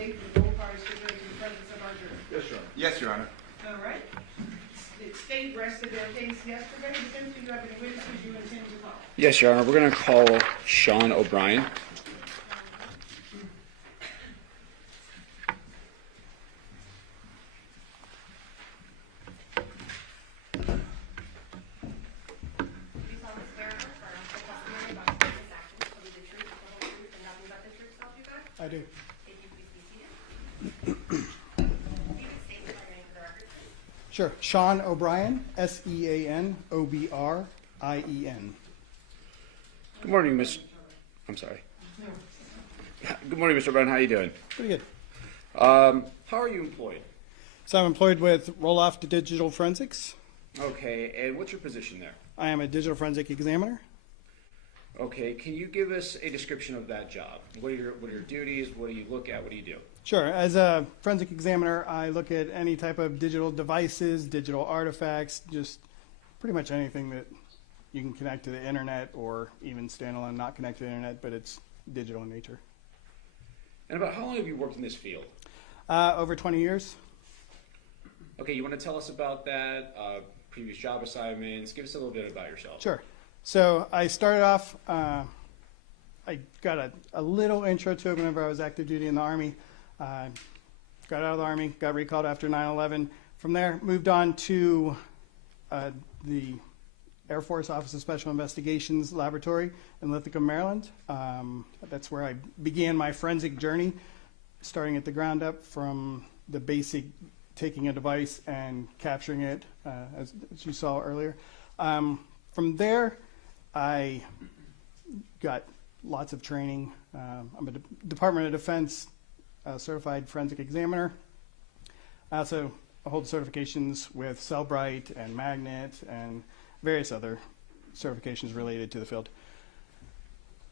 state the both parties stipulate in the presence of our jury? Yes, Your Honor. Yes, Your Honor. All right. The state rested their case yesterday. Defense, do you have any witnesses you intend to call? Yes, Your Honor. We're going to call Sean O'Brien. I do. Sure. Sean O'Brien, Sean Obrien. Good morning, Miss. I'm sorry. Good morning, Mr. O'Brien. How are you doing? Pretty good. How are you employed? So I'm employed with Roll-Off Digital Forensics. Okay, and what's your position there? I am a digital forensic examiner. Okay, can you give us a description of that job? What are your duties? What do you look at? What do you do? Sure. As a forensic examiner, I look at any type of digital devices, digital artifacts, just pretty much anything that you can connect to the internet or even standalone, not connect to the internet, but it's digital in nature. And about how long have you worked in this field? Over 20 years. Okay, you want to tell us about that, previous job assignments? Give us a little bit about yourself. Sure. So I started off, I got a little intro to it whenever I was active duty in the Army. Got out of the Army, got recalled after 9/11. From there, moved on to the Air Force Office of Special Investigations Laboratory in Lithicum, Maryland. That's where I began my forensic journey, starting at the ground up from the basic taking a device and capturing it, as you saw earlier. From there, I got lots of training. I'm a Department of Defense certified forensic examiner. I also hold certifications with Cellbrite and Magnet and various other certifications related to the field.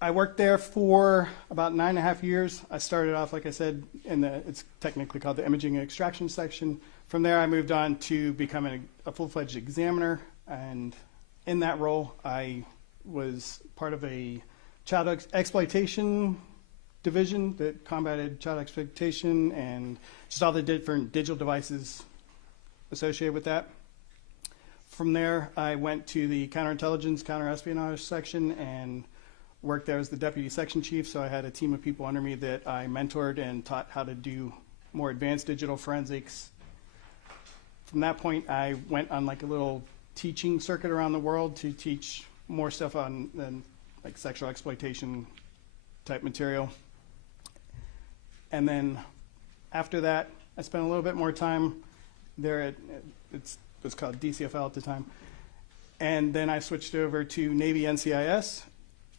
I worked there for about 9.5 years. I started off, like I said, it's technically called the imaging and extraction section. From there, I moved on to becoming a full-fledged examiner, and in that role, I was part of a child exploitation division that combated child exploitation and just all the different digital devices associated with that. From there, I went to the counterintelligence, counterespionage section and worked there as the deputy section chief. So I had a team of people under me that I mentored and taught how to do more advanced digital forensics. From that point, I went on like a little teaching circuit around the world to teach more stuff on like sexual exploitation type material. And then after that, I spent a little bit more time there at, it was called DCFL at the time. And then I switched over to Navy NCIS.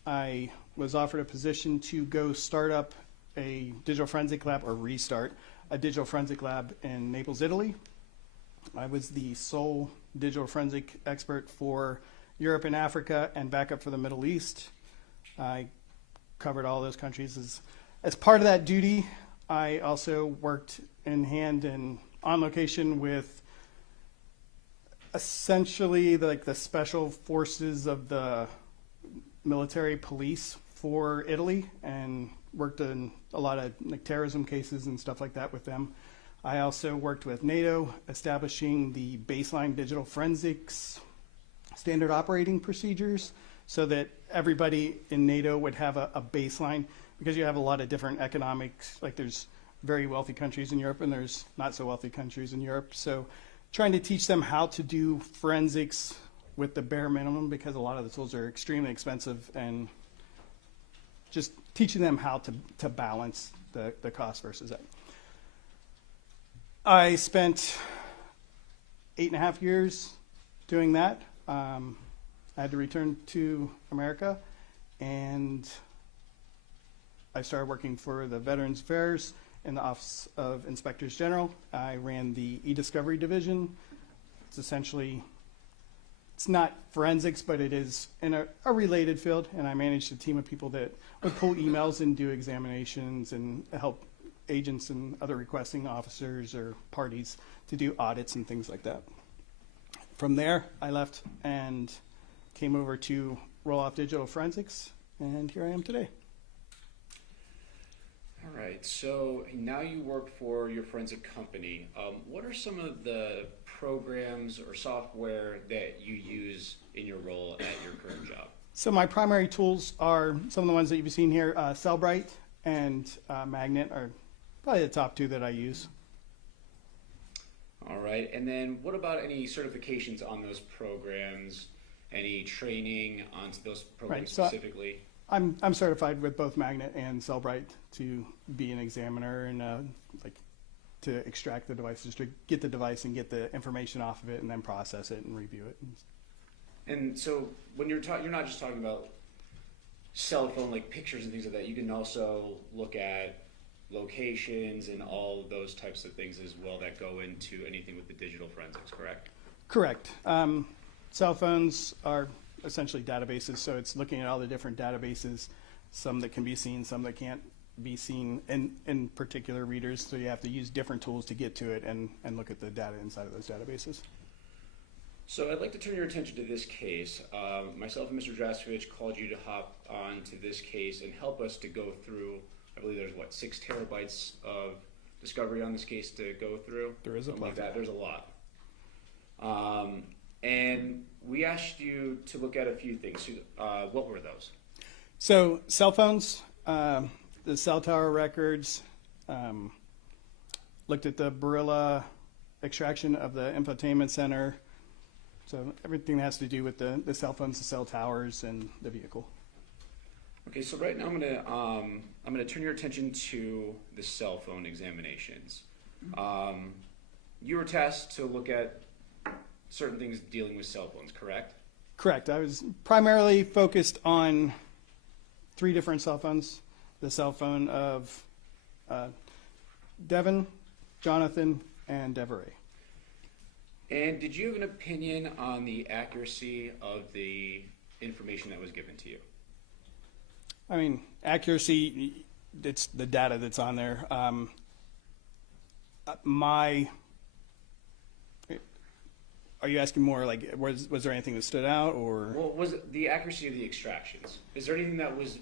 I was offered a position to go start up a digital forensic lab, or restart a digital forensic lab in Naples, Italy. I was the sole digital forensic expert for Europe and Africa and backup for the Middle East. I covered all those countries. As part of that duty, I also worked in hand and on location with essentially like the special forces of the military police for Italy, and worked in a lot of like terrorism cases and stuff like that with them. I also worked with NATO, establishing the baseline digital forensics standard operating procedures so that everybody in NATO would have a baseline, because you have a lot of different economics, like there's very wealthy countries in Europe and there's not so wealthy countries in Europe. So trying to teach them how to do forensics with the bare minimum, because a lot of the tools are extremely expensive, and just teaching them how to balance the cost versus that. I spent 8.5 years doing that. I had to return to America, and I started working for the Veterans Affairs in the Office of Inspectors General. I ran the e-discovery division. It's essentially, it's not forensics, but it is in a related field, and I managed a team of people that would pull emails and do examinations and help agents and other requesting officers or parties to do audits and things like that. From there, I left and came over to Roll-Off Digital Forensics, and here I am today. All right, so now you work for your forensic company. What are some of the programs or software that you use in your role at your current job? So my primary tools are some of the ones that you've seen here. Cellbrite and Magnet are probably the top two that I use. All right, and then what about any certifications on those programs? Any training on those programs Right, so specifically? I'm certified with both Magnet and Cellbrite to be an examiner and to extract the devices, to get the device and get the information off of it and then process it and review it. And so when you're not just talking about cell phone like pictures and things like that, you can also look at locations and all of those types of things as well that go into anything with the digital forensics, correct? Correct. Cell phones are essentially databases, so it's looking at all the different databases, some that can be seen, some that can't be seen in particular readers, so you have to use different tools to get to it and look at the data inside of those databases. So I'd like to turn your attention to this case. Myself and Mr. Drastovich called you to hop on to this case and help us to go through, I believe there's 6 terabytes of discovery on this case to go through? There is a Something like plethora. that. There's a lot. And we asked you to look at a few things. What were those? So cell phones, the cell tower records, looked at the Barilla extraction of the infotainment center. So everything that has to do with the cell phones, the cell towers, and the vehicle. Okay, so right now I'm gonna turn your attention to the cell phone examinations. You were tasked to look at certain things dealing with cell phones, correct? Correct. I was primarily focused on 3 different cell phones. The cell phone of Devyn, Johnathan, and Deviere. And did you have an opinion on the accuracy of the information that was given to you? I mean, accuracy, it's the data that's on there. Are you asking more like, was there anything that stood out, or? Well, was it the accuracy of the extractions? Is there anything that was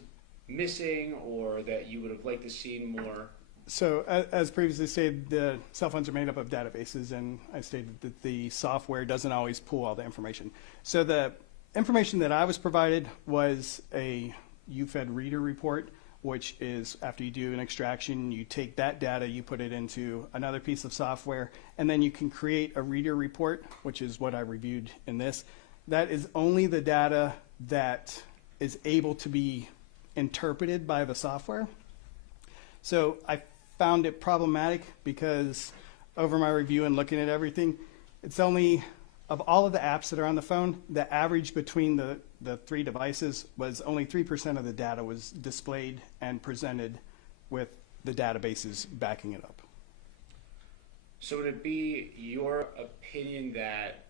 missing or that you would have liked to see more? So as previously stated, the cell phones are made up of databases, and I stated that the software doesn't always pull all the information. So the information that I was provided was a UFED reader report, which is after you do an extraction, you take that data, you put it into another piece of software, and then you can create a reader report, which is what I reviewed in this. That is only the data that is able to be interpreted by the software. So I found it problematic because over my review and looking at everything, it's only, of all of the apps that are on the phone, the average between the 3 devices was only 3% of the data was displayed and presented with the databases backing it up. So would it be your opinion that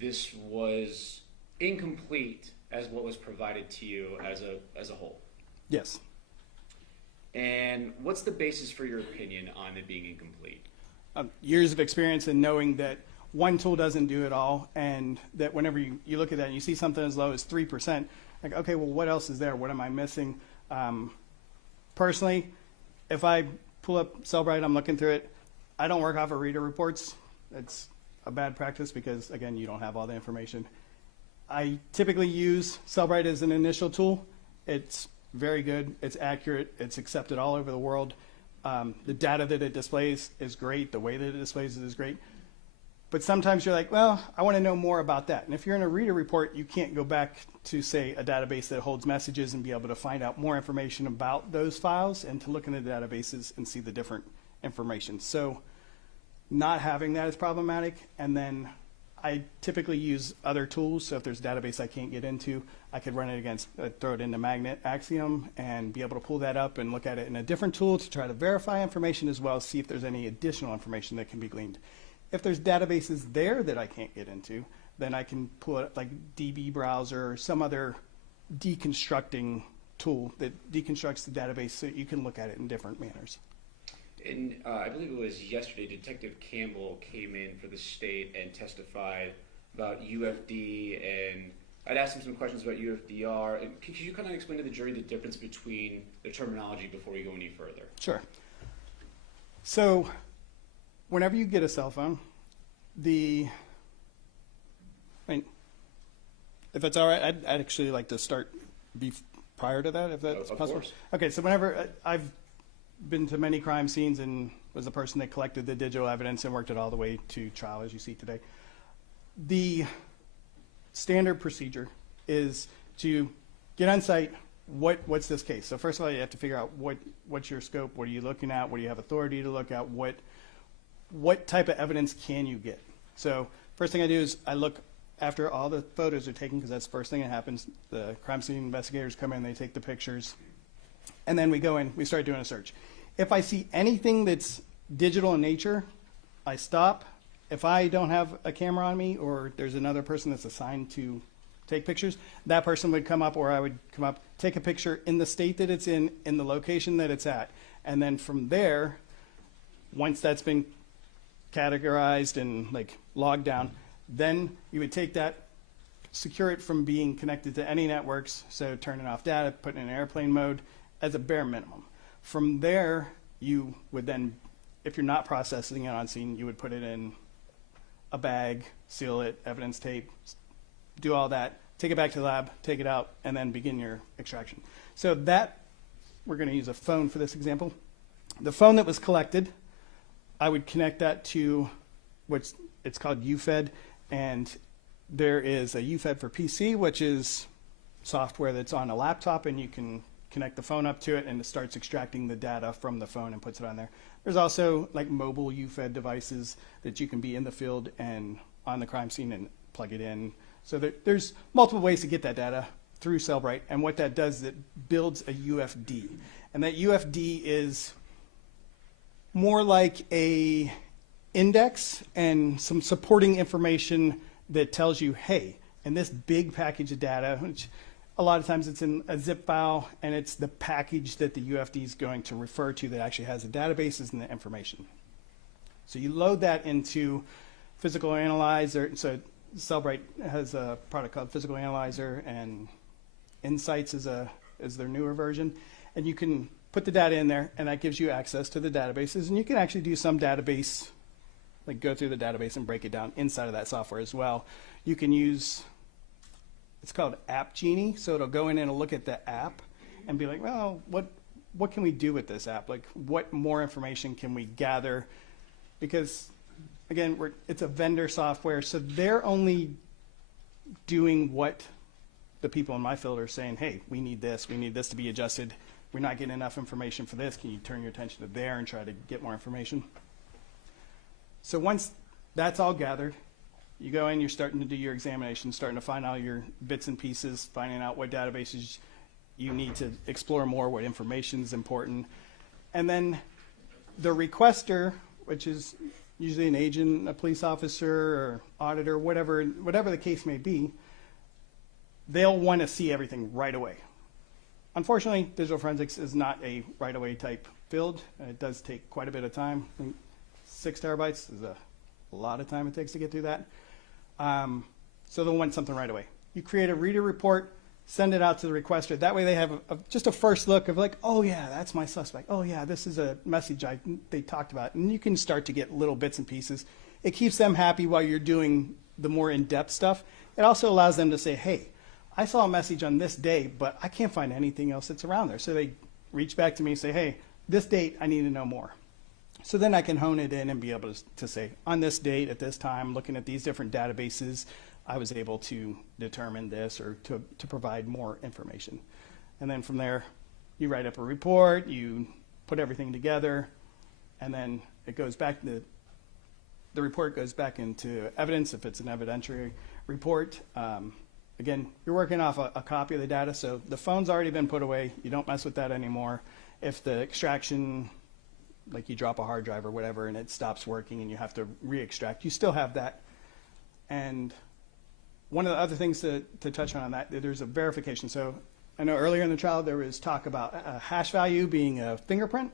this was incomplete as what was provided to you as a whole? Yes. And what's the basis for your opinion on it being incomplete? Years of experience and knowing that one tool doesn't do it all, and that whenever you look at that and you see something as low as 3%, like, okay, well, what else is there? What am I missing? Personally, if I pull up Cellbrite, I'm looking through it, I don't work off of reader reports. It's a bad practice because, again, you don't have all the information. I typically use Cellbrite as an initial tool. It's very good. It's accurate. It's accepted all over the world. The data that it displays is great. The way that it displays it is great. But sometimes you're like, well, I want to know more about that. And if you're in a reader report, you can't go back to, say, a database that holds messages and be able to find out more information about those files and to look in the databases and see the different information. So not having that is problematic. And then I typically use other tools. So if there's a database I can't get into, I could run it against, throw it into Magnet, Axiom, and be able to pull that up and look at it in a different tool to try to verify information as well as see if there's any additional information that can be gleaned. If there's databases there that I can't get into, then I can pull it like DB browser or some other deconstructing tool that deconstructs the database so you can look at it in different manners. And I believe it was yesterday, Detective Campbell came in for the state and testified about UFD and I'd asked him some questions about UFDR. And could you kind of explain to the jury the difference between the terminology before we go any further? Sure. So, whenever you get a cell phone, if it's all right, I'd actually like to start prior to that, if that's Of possible. course. Okay, so whenever I've been to many crime scenes and was the person that collected the digital evidence and worked it all the way to trial, as you see today. The standard procedure is to get on site. What's this case? So first of all, you have to figure out what's your scope. What are you looking at? What do you have authority to look at? What type of evidence can you get? So first thing I do is I look after all the photos are taken, because that's the first thing that happens. The crime scene investigators come in, they take the pictures, and then we go in, we start doing a search. If I see anything that's digital in nature, I stop. If I don't have a camera on me, or there's another person that's assigned to take pictures, that person would come up, or I would come up, take a picture in the state that it's in the location that it's at. And then from there, once that's been categorized and like logged down, then you would take that, secure it from being connected to any networks, so turning off data, putting it in airplane mode as a bare minimum. From there, you would then, if you're not processing it on scene, you would put it in a bag, seal it, evidence tape, do all that, take it back to the lab, take it out, and then begin your extraction. So that, we're going to use a phone for this example. The phone that was collected, I would connect that to it's called UFED, and there is a UFED for PC, which is software that's on a laptop, and you can connect the phone up to it, and it starts extracting the data from the phone and puts it on there. There's also like mobile UFED devices that you can be in the field and on the crime scene and plug it in. So there's multiple ways to get that data through Cellbrite, and what that does is it builds a UFD. And that UFD is more like a index and some supporting information that tells you, hey, in this big package of data, which a lot of times it's in a zip file, and it's the package that the UFD is going to refer to that actually has the databases and the information. So you load that into Physical Analyzer. So Cellbrite has a product called Physical Analyzer, and Insights is their newer version. And you can put the data in there, and that gives you access to the databases. And you can actually do some database, like go through the database and break it down inside of that software as well. You can use, it's called App Genie, so it'll go in and it'll look at the app and be like, well, what can we do with this app? Like, what more information can we gather? Because, again, it's a vendor software, so they're only doing what the people in my field are saying, hey, we need this to be adjusted. We're not getting enough information for this. Can you turn your attention to there and try to get more information? So once that's all gathered, you go in, you're starting to do your examination, starting to find all your bits and pieces, finding out what databases you need to explore more, what information is important. And then the requester, which is usually an agent, a police officer, or auditor, whatever the case may be, they'll want to see everything right away. Unfortunately, digital forensics is not a right-away type field. It does take quite a bit of time. I think 6 terabytes is a lot of time it takes to get through that. So they'll want something right away. You create a reader report, send it out to the requester. That way they have just a first look of like, oh yeah, that's my suspect. Oh yeah, this is a message they talked about. And you can start to get little bits and pieces. It keeps them happy while you're doing the more in-depth stuff. It also allows them to say, hey, I saw a message on this day, but I can't find anything else that's around there. So they reach back to me and say, hey, this date, I need to know more. So then I can hone it in and be able to say, on this date, at this time, looking at these different databases, I was able to determine this or to provide more information. And then from there, you write up a report, you put everything together, and then it goes back, the report goes back into evidence if it's an evidentiary report. Again, you're working off a copy of the data, so the phone's already been put away. You don't mess with that anymore. If the extraction, like you drop a hard drive or whatever and it stops working and you have to re-extract, you still have that. And one of the other things to touch on that, there's a verification. So I know earlier in the trial there was talk about a hash value being a fingerprint.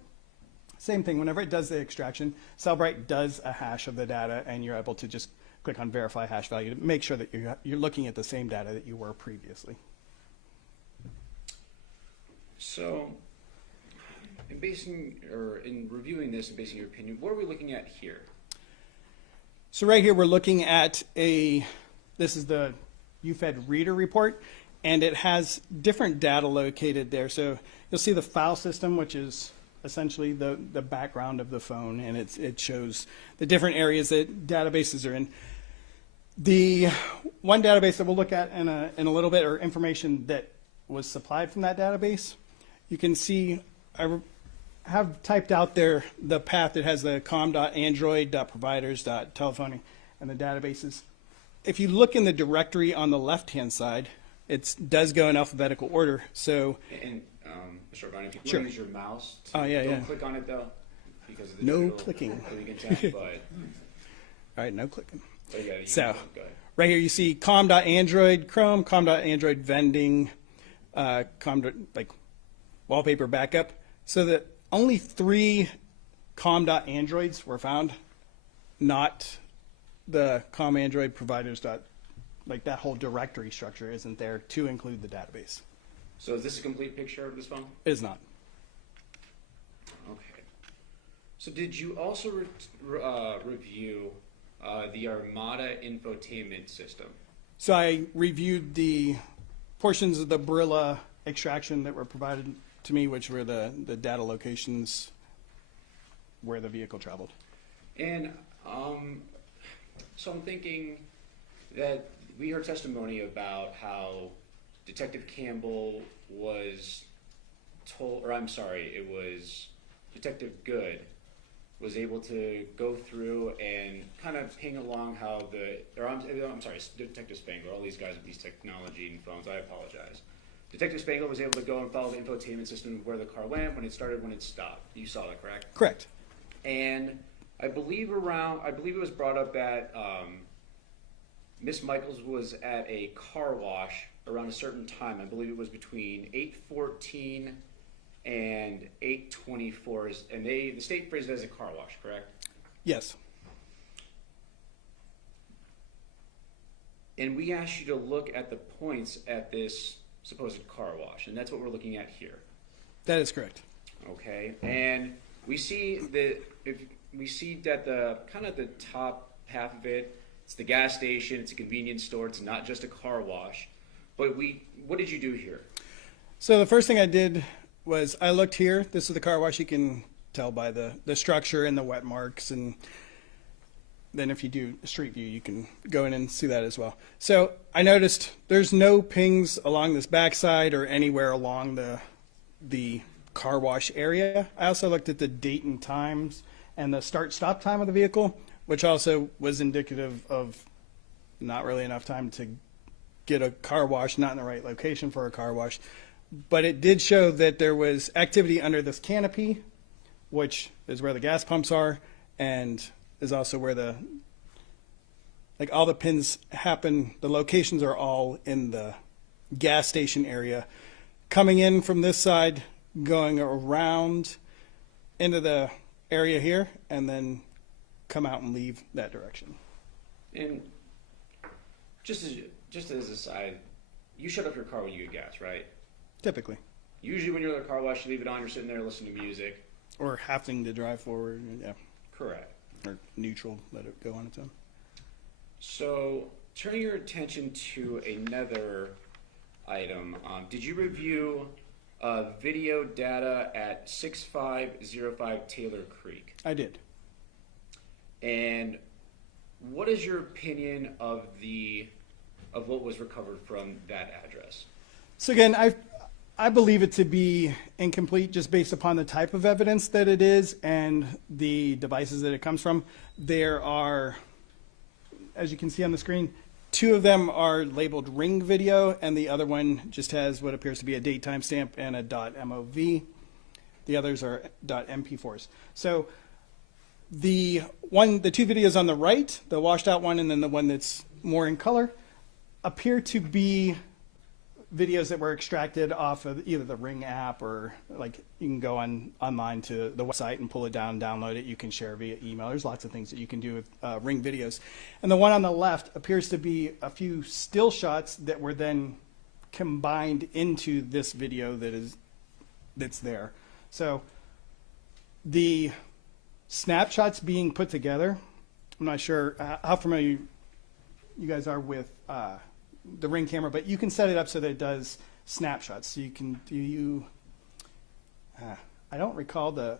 Same thing, whenever it does the extraction, Cellbrite does a hash of the data and you're able to just click on verify hash value to make sure that you're looking at the same data that you were previously. So, in reviewing this and basing your opinion, what are we looking at here? So right here we're looking at this is the UFED reader report, and it has different data located there. So you'll see the file system, which is essentially the background of the phone, and it shows the different areas that databases are in. The one database that we'll look at in a little bit, or information that was supplied from that database, you can see I have typed out there the path that has the com.android.providers.telephony and the databases. If you look in the directory on the left-hand side, it does go in alphabetical order. So, And Mr. O'Brien, if you Sure. can use your mouse, don't click on it though, because of the No digital clicking. clicking tab, but all right, no clicking. yeah, you So, go ahead. right here you see com.android Chrome, com.android vending, like wallpaper backup. So that only 3 com.androids were found, not the com.android providers. Like that whole directory structure isn't there to include the database. So is this a complete picture of this phone? It is not. Okay. So did you also review the Armada infotainment system? So I reviewed the portions of the Barilla extraction that were provided to me, which were the data locations where the vehicle traveled. And so I'm thinking that we heard testimony about how Detective Campbell was told, or I'm sorry, it was Detective Good was able to go through and kind of ping along how I'm sorry, Detective Spangler, all these guys with these technology and phones, I apologize. Detective Spangler was able to go and follow the infotainment system, where the car went, when it started, when it stopped. You saw that, correct? Correct. And I believe it was brought up that Miss Michaels was at a car wash around a certain time. I believe it was between 8:14 and 8:24, and the state phrased it as a car wash, correct? Yes. And we asked you to look at the points at this supposed car wash, and that's what we're looking at here. That is correct. Okay, and we see that the kind of the top half of it, it's the gas station, it's a convenience store, it's not just a car wash. But what did you do here? So the first thing I did was I looked here. This is the car wash. You can tell by the structure and the wet marks, and then if you do street view, you can go in and see that as well. So I noticed there's no pings along this backside or anywhere along the car wash area. I also looked at the date and times and the start-stop time of the vehicle, which also was indicative of not really enough time to get a car wash, not in the right location for a car wash. But it did show that there was activity under this canopy, which is where the gas pumps are, and is also where all the pins happen. The locations are all in the gas station area. Coming in from this side, going around into the area here, and then come out and leave that direction. And just as a side, you shut off your car when you get gas, right? Typically. Usually when you're at a car wash, you leave it on, you're sitting there listening to music. Or having to drive forward, yeah. Correct. Or neutral, let it go on its own. So, turning your attention to another item, did you review video data at 6505 Taylor Creek? I did. And what is your opinion of what was recovered from that address? So again, I believe it to be incomplete just based upon the type of evidence that it is and the devices that it comes from. There are, as you can see on the screen, 2 of them are labeled ring video, and the other one just has what appears to be a date timestamp and a .mov. The others are .mp4s. So the 2 videos on the right, the washed out one and then the one that's more in color, appear to be videos that were extracted off of either the Ring app or like you can go online to the website and pull it down, download it. You can share via email. There's lots of things that you can do with Ring videos. And the one on the left appears to be a few still shots that were then combined into this video that's there. So the snapshots being put together, I'm not sure how familiar you guys are with the Ring camera, but you can set it up so that it does snapshots. So you can I don't recall the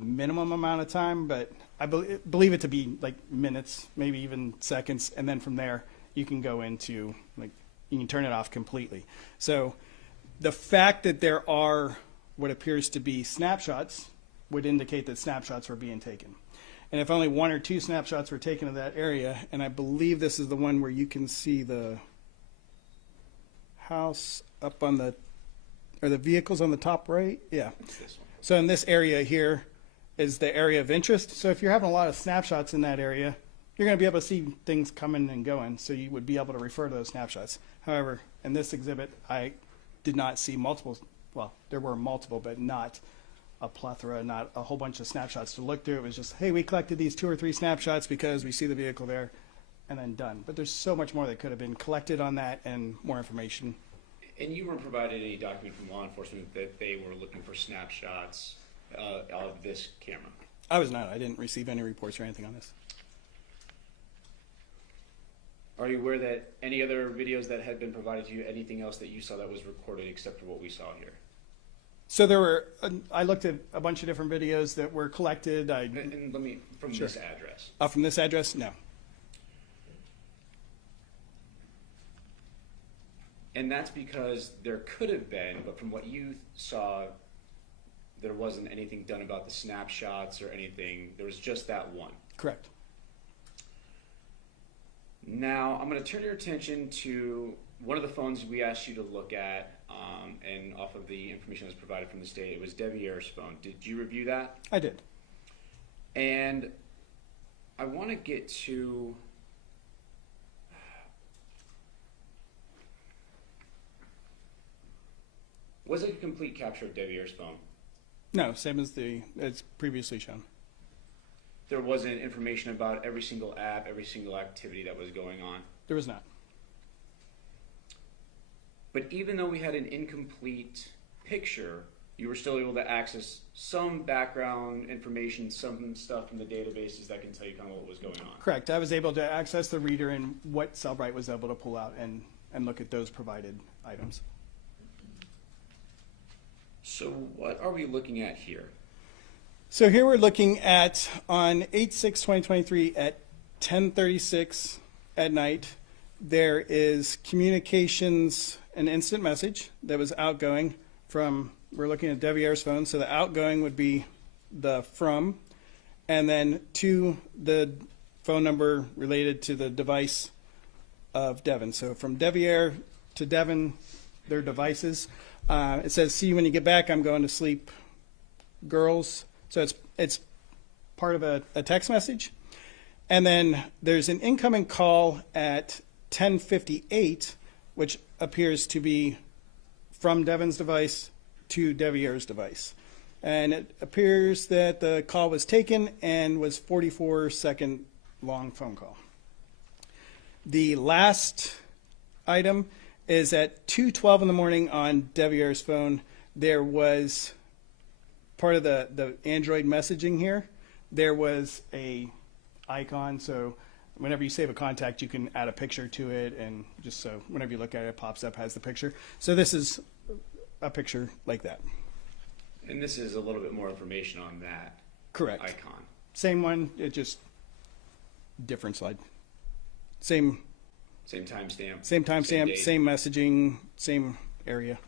minimum amount of time, but I believe it to be like minutes, maybe even seconds, and then from there you can go into like you can turn it off completely. So the fact that there are what appears to be snapshots would indicate that snapshots were being taken. And if only 1 or 2 snapshots were taken of that area, and I believe this is the one where you can see the house up on the, or the vehicles on the top right? Yeah. It's this one. So in this area here is the area of interest. So if you're having a lot of snapshots in that area, you're going to be able to see things coming and going. So you would be able to refer to those snapshots. However, in this exhibit, I did not see multiple, well, there were multiple, but not a plethora, not a whole bunch of snapshots to look through. It was just, hey, we collected these 2 or 3 snapshots because we see the vehicle there, and then done. But there's so much more that could have been collected on that and more information. And you weren't provided any document from law enforcement that they were looking for snapshots of this camera? I was not. I didn't receive any reports or anything on this. Are you aware that any other videos that had been provided to you, anything else that you saw that was recorded except for what we saw here? So there were, I looked at a bunch of different videos that were collected. And let me, from Sure. this address. From this address? No. And that's because there could have been, but from what you saw, there wasn't anything done about the snapshots or anything. There was just that one. Correct. Now, I'm going to turn your attention to one of the phones we asked you to look at, and off of the information that was provided from the state. It was Deviere's phone. Did you review that? I did. And I want to get to... Was it a complete capture of Deviere's phone? No, same as it's previously shown. There wasn't information about every single app, every single activity that was going on? There was not. But even though we had an incomplete picture, you were still able to access some background information, some stuff from the databases that can tell you kind of what was going on. Correct. I was able to access the reader and what Cellbrite was able to pull out and look at those provided items. So what are we looking at here? So here we're looking at on 8/6/2023 at 10:36 at night, there is communications, an instant message that was outgoing from, we're looking at Deviere's phone, so the outgoing would be the from, and then to the phone number related to the device of Devyn. So from Deviere to Devyn, their devices. It says, see you when you get back, I'm going to sleep, girls. So it's part of a text message. And then there's an incoming call at 10:58, which appears to be from Devyn's device to Deviere's device. And it appears that the call was taken and was 44-second long phone call. The last item is at 2:12 in the morning on Deviere's phone. There was part of the Android messaging here. There was a icon, so whenever you save a contact, you can add a picture to it, and just so whenever you look at it, it pops up, has the picture. So this is a picture like that. And this is a little bit more information on that Correct. icon. Same one, it just different slide. Same timestamp. Same timestamp, date. same messaging, same area.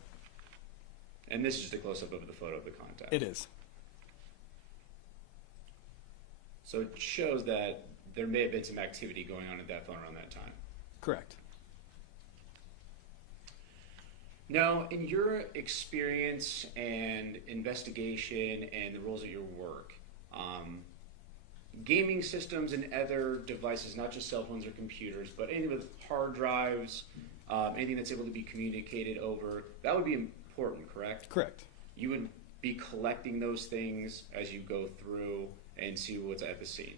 And this is just a close-up of the photo of the contact. It is. So it shows that there may have been some activity going on at that phone around that time. Correct. Now, in your experience and investigation and the roles of your work, gaming systems and other devices, not just cell phones or computers, but anything with hard drives, anything that's able to be communicated over, that would be important, correct? Correct. You would be collecting those things as you go through and see what's at the scene.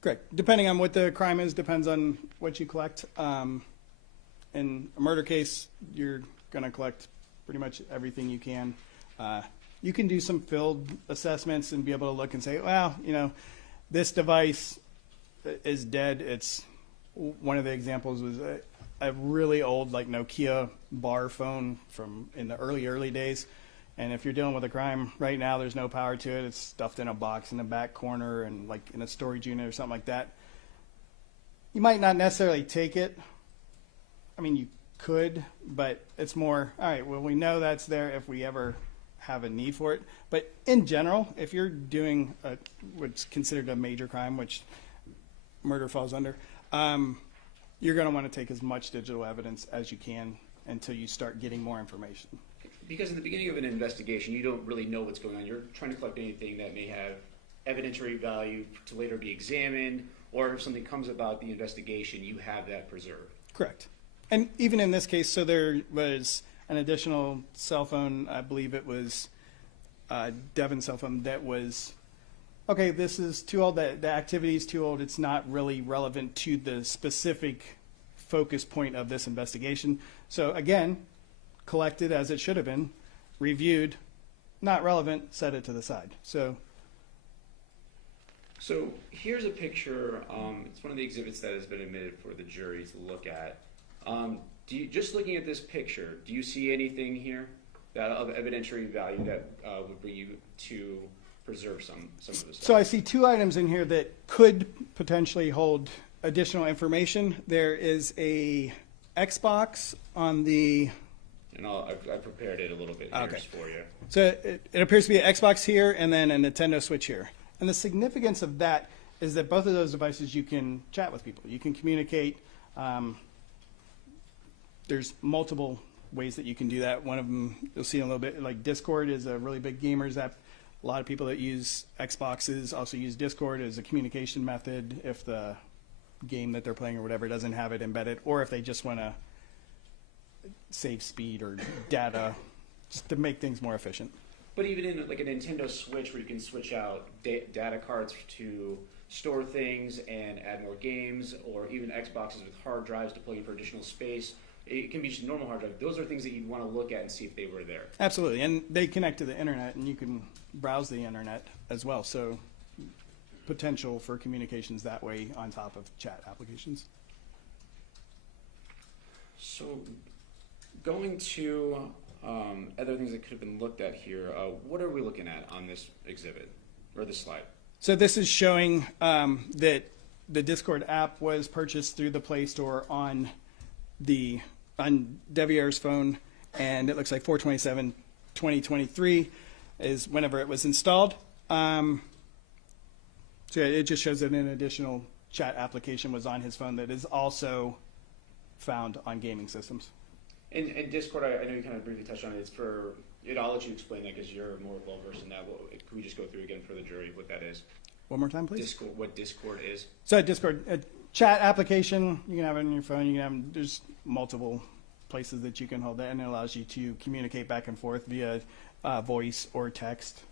Correct. Depending on what the crime is, depends on what you collect. In a murder case, you're going to collect pretty much everything you can. You can do some field assessments and be able to look and say, well, you know, this device is dead. It's one of the examples was a really old, like, Nokia bar phone from in the early days. And if you're dealing with a crime right now, there's no power to it. It's stuffed in a box in the back corner and like in a storage unit or something like that. You might not necessarily take it. I mean, you could, but it's more, all right, well, we know that's there if we ever have a need for it. But in general, if you're doing what's considered a major crime, which murder falls under, you're going to want to take as much digital evidence as you can until you start getting more information. Because in the beginning of an investigation, you don't really know what's going on. You're trying to collect anything that may have evidentiary value to later be examined, or if something comes about the investigation, you have that preserved. Correct. And even in this case, so there was an additional cell phone, I believe it was Devyn's cell phone, that was, okay, this is too old, the activity is too old, it's not really relevant to the specific focus point of this investigation. So again, collected as it should have been, reviewed, not relevant, set it to the side. So here's a picture. It's one of the exhibits that has been admitted for the jury to look at. Just looking at this picture, do you see anything here that of evidentiary value that would bring you to preserve some of this stuff? So I see two items in here that could potentially hold additional information. There is a Xbox on the... And I prepared it a little bit here just for you. So it appears to be an Xbox here and then a Nintendo Switch here. And the significance of that is that both of those devices you can chat with people. You can communicate. There's multiple ways that you can do that. One of them you'll see in a little bit, like Discord is a really big gamers app. A lot of people that use Xboxes also use Discord as a communication method if the game that they're playing or whatever doesn't have it embedded, or if they just want to save speed or data just to make things more efficient. But even in like a Nintendo Switch where you can switch out data cards to store things and add more games, or even Xboxes with hard drives to plug in for additional space, it can be just a normal hard drive. Those are things that you'd want to look at and see if they were there. Absolutely, and they connect to the internet and you can browse the internet as well, so potential for communications that way on top of chat applications. So going to other things that could have been looked at here, what are we looking at on this exhibit or this slide? So this is showing that the Discord app was purchased through the Play Store on Deviere's phone, and it looks like 4/27/2023 is whenever it was installed. So it just shows that an additional chat application was on his phone that is also found on gaming systems. And Discord, I know you kind of briefly touched on it. I'll let you explain that because you're more well versed in that. Can we just go through again for the jury what that is? One more time, please. What Discord is? So Discord, a chat application, you can have it on your phone. There's multiple places that you can hold that, and it allows you to communicate back and forth via voice or text.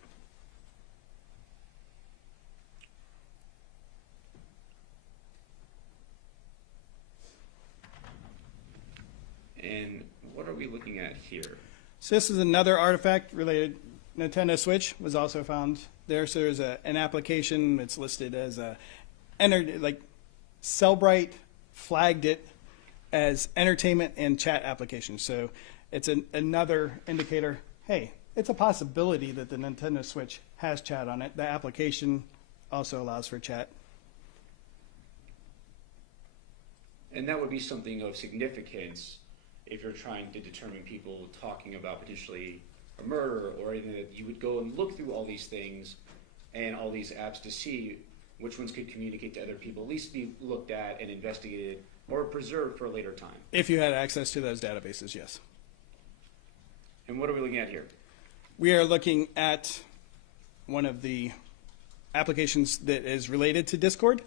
And what are we looking at here? So this is another artifact related. Nintendo Switch was also found there. So there's an application that's listed as Cellbrite flagged it as entertainment and chat application. So it's another indicator. Hey, it's a possibility that the Nintendo Switch has chat on it. The application also allows for chat. And that would be something of significance if you're trying to determine people talking about potentially a murder or anything, that you would go and look through all these things and all these apps to see which ones could communicate to other people, at least be looked at and investigated or preserved for a later time. If you had access to those databases, yes. And what are we looking at here? We are looking at one of the applications that is related to Discord.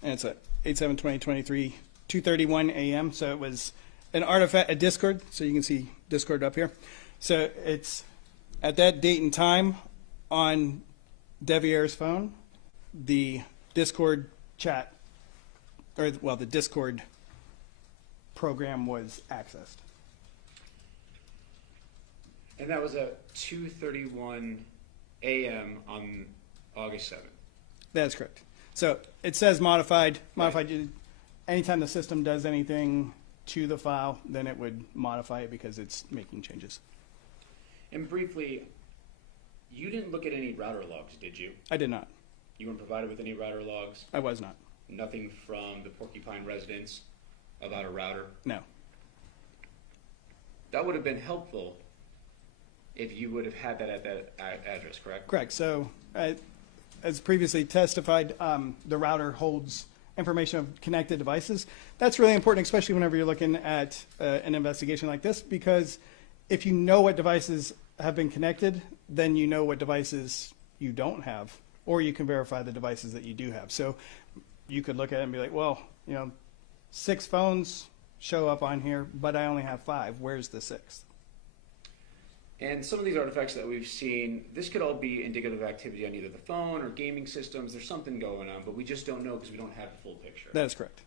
And it's a 8/7/2023 2:31 a.m. So it was an artifact, a Discord. So you can see Discord up here. So it's at that date and time on Deviere's phone, the Discord chat, or well, the Discord program was accessed. And that was at 2:31 a.m. on August 7th. That's correct. So it says modified. Modified. Anytime the system does anything to the file, then it would modify it because it's making changes. And briefly, you didn't look at any router logs, did you? I did not. You weren't provided with any router logs? I was not. Nothing from the Porcupine residents about a router? No. That would have been helpful if you would have had that at that address, correct? Correct. So, as previously testified, the router holds information of connected devices. That's really important, especially whenever you're looking at an investigation like this, because if you know what devices have been connected, then you know what devices you don't have, or you can verify the devices that you do have. So you could look at it and be like, well, 6 phones show up on here, but I only have 5. Where's the 6th? And some of these artifacts that we've seen, this could all be indicative of activity on either the phone or gaming systems. There's something going on, but we just don't know because we don't have the full picture. That is correct.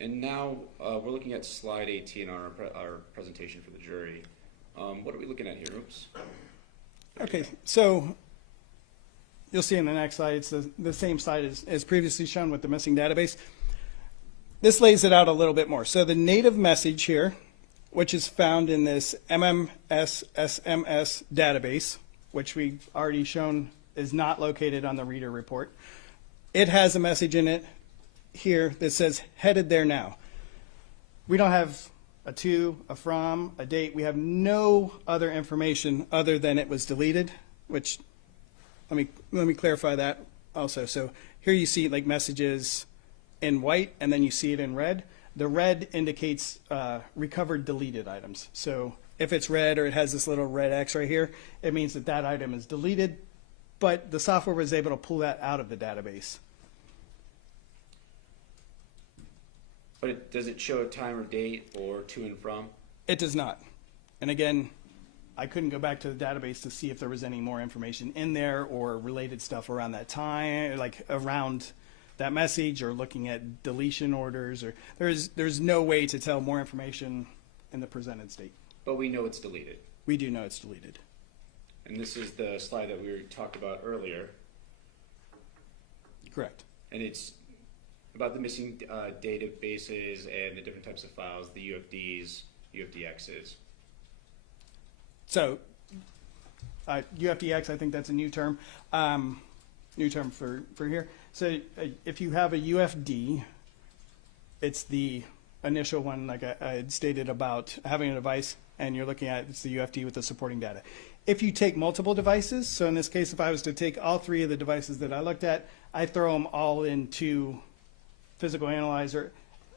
And now we're looking at slide 18 on our presentation for the jury. What are we looking at here? Oops. Okay, so you'll see in the next slide, it's the same slide as previously shown with the missing database. This lays it out a little bit more. So the native message here, which is found in this MMS-SMS database, which we've already shown is not located on the reader report, it has a message in it here that says headed there now. We don't have a to, a from, a date. We have no other information other than it was deleted, which let me clarify that also. So here you see like messages in white, and then you see it in red. The red indicates recovered deleted items. So if it's red or it has this little red X right here, it means that that item is deleted, but the software was able to pull that out of the database. But does it show a time or date or to and from? It does not. And again, I couldn't go back to the database to see if there was any more information in there or related stuff around that time, like around that message, or looking at deletion orders, or there's no way to tell more information in the presented state. But we know it's deleted. We do know it's deleted. And this is the slide that we talked about earlier. Correct. And it's about the missing databases and the different types of files, the UFDs, UFDXs. So UFDX, I think that's a new term. New term for here. So if you have a UFD, it's the initial one, like I had stated about having a device, and you're looking at it's the UFD with the supporting data. If you take multiple devices, so in this case, if I was to take all 3 of the devices that I looked at, I throw them all into Physical Analyzer,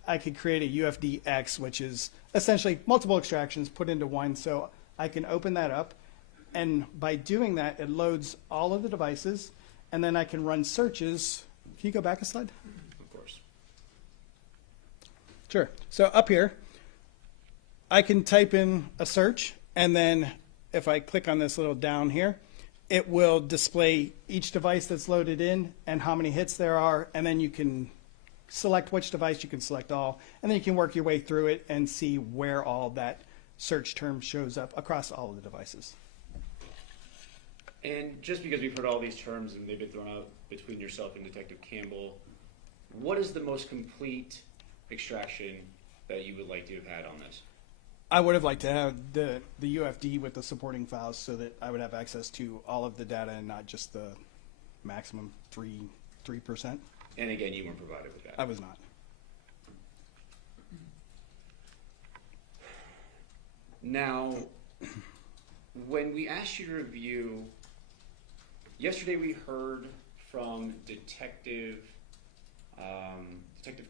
I could create a UFDX, which is essentially multiple extractions put into one. So I can open that up, and by doing that, it loads all of the devices, and then I can run searches. Can you go back a slide? Of course. Sure. So up here, I can type in a search, and then if I click on this little down here, it will display each device that's loaded in and how many hits there are, and then you can select which device, you can select all, and then you can work your way through it and see where all that search term shows up across all of the devices. And just because we've heard all these terms and they've been thrown out between yourself and Detective Campbell, what is the most complete extraction that you would like to have had on this? I would have liked to have the UFD with the supporting files so that I would have access to all of the data and not just the maximum 3%. And again, you weren't provided with that. I was not. Now, when we asked you to review, yesterday we heard from Detective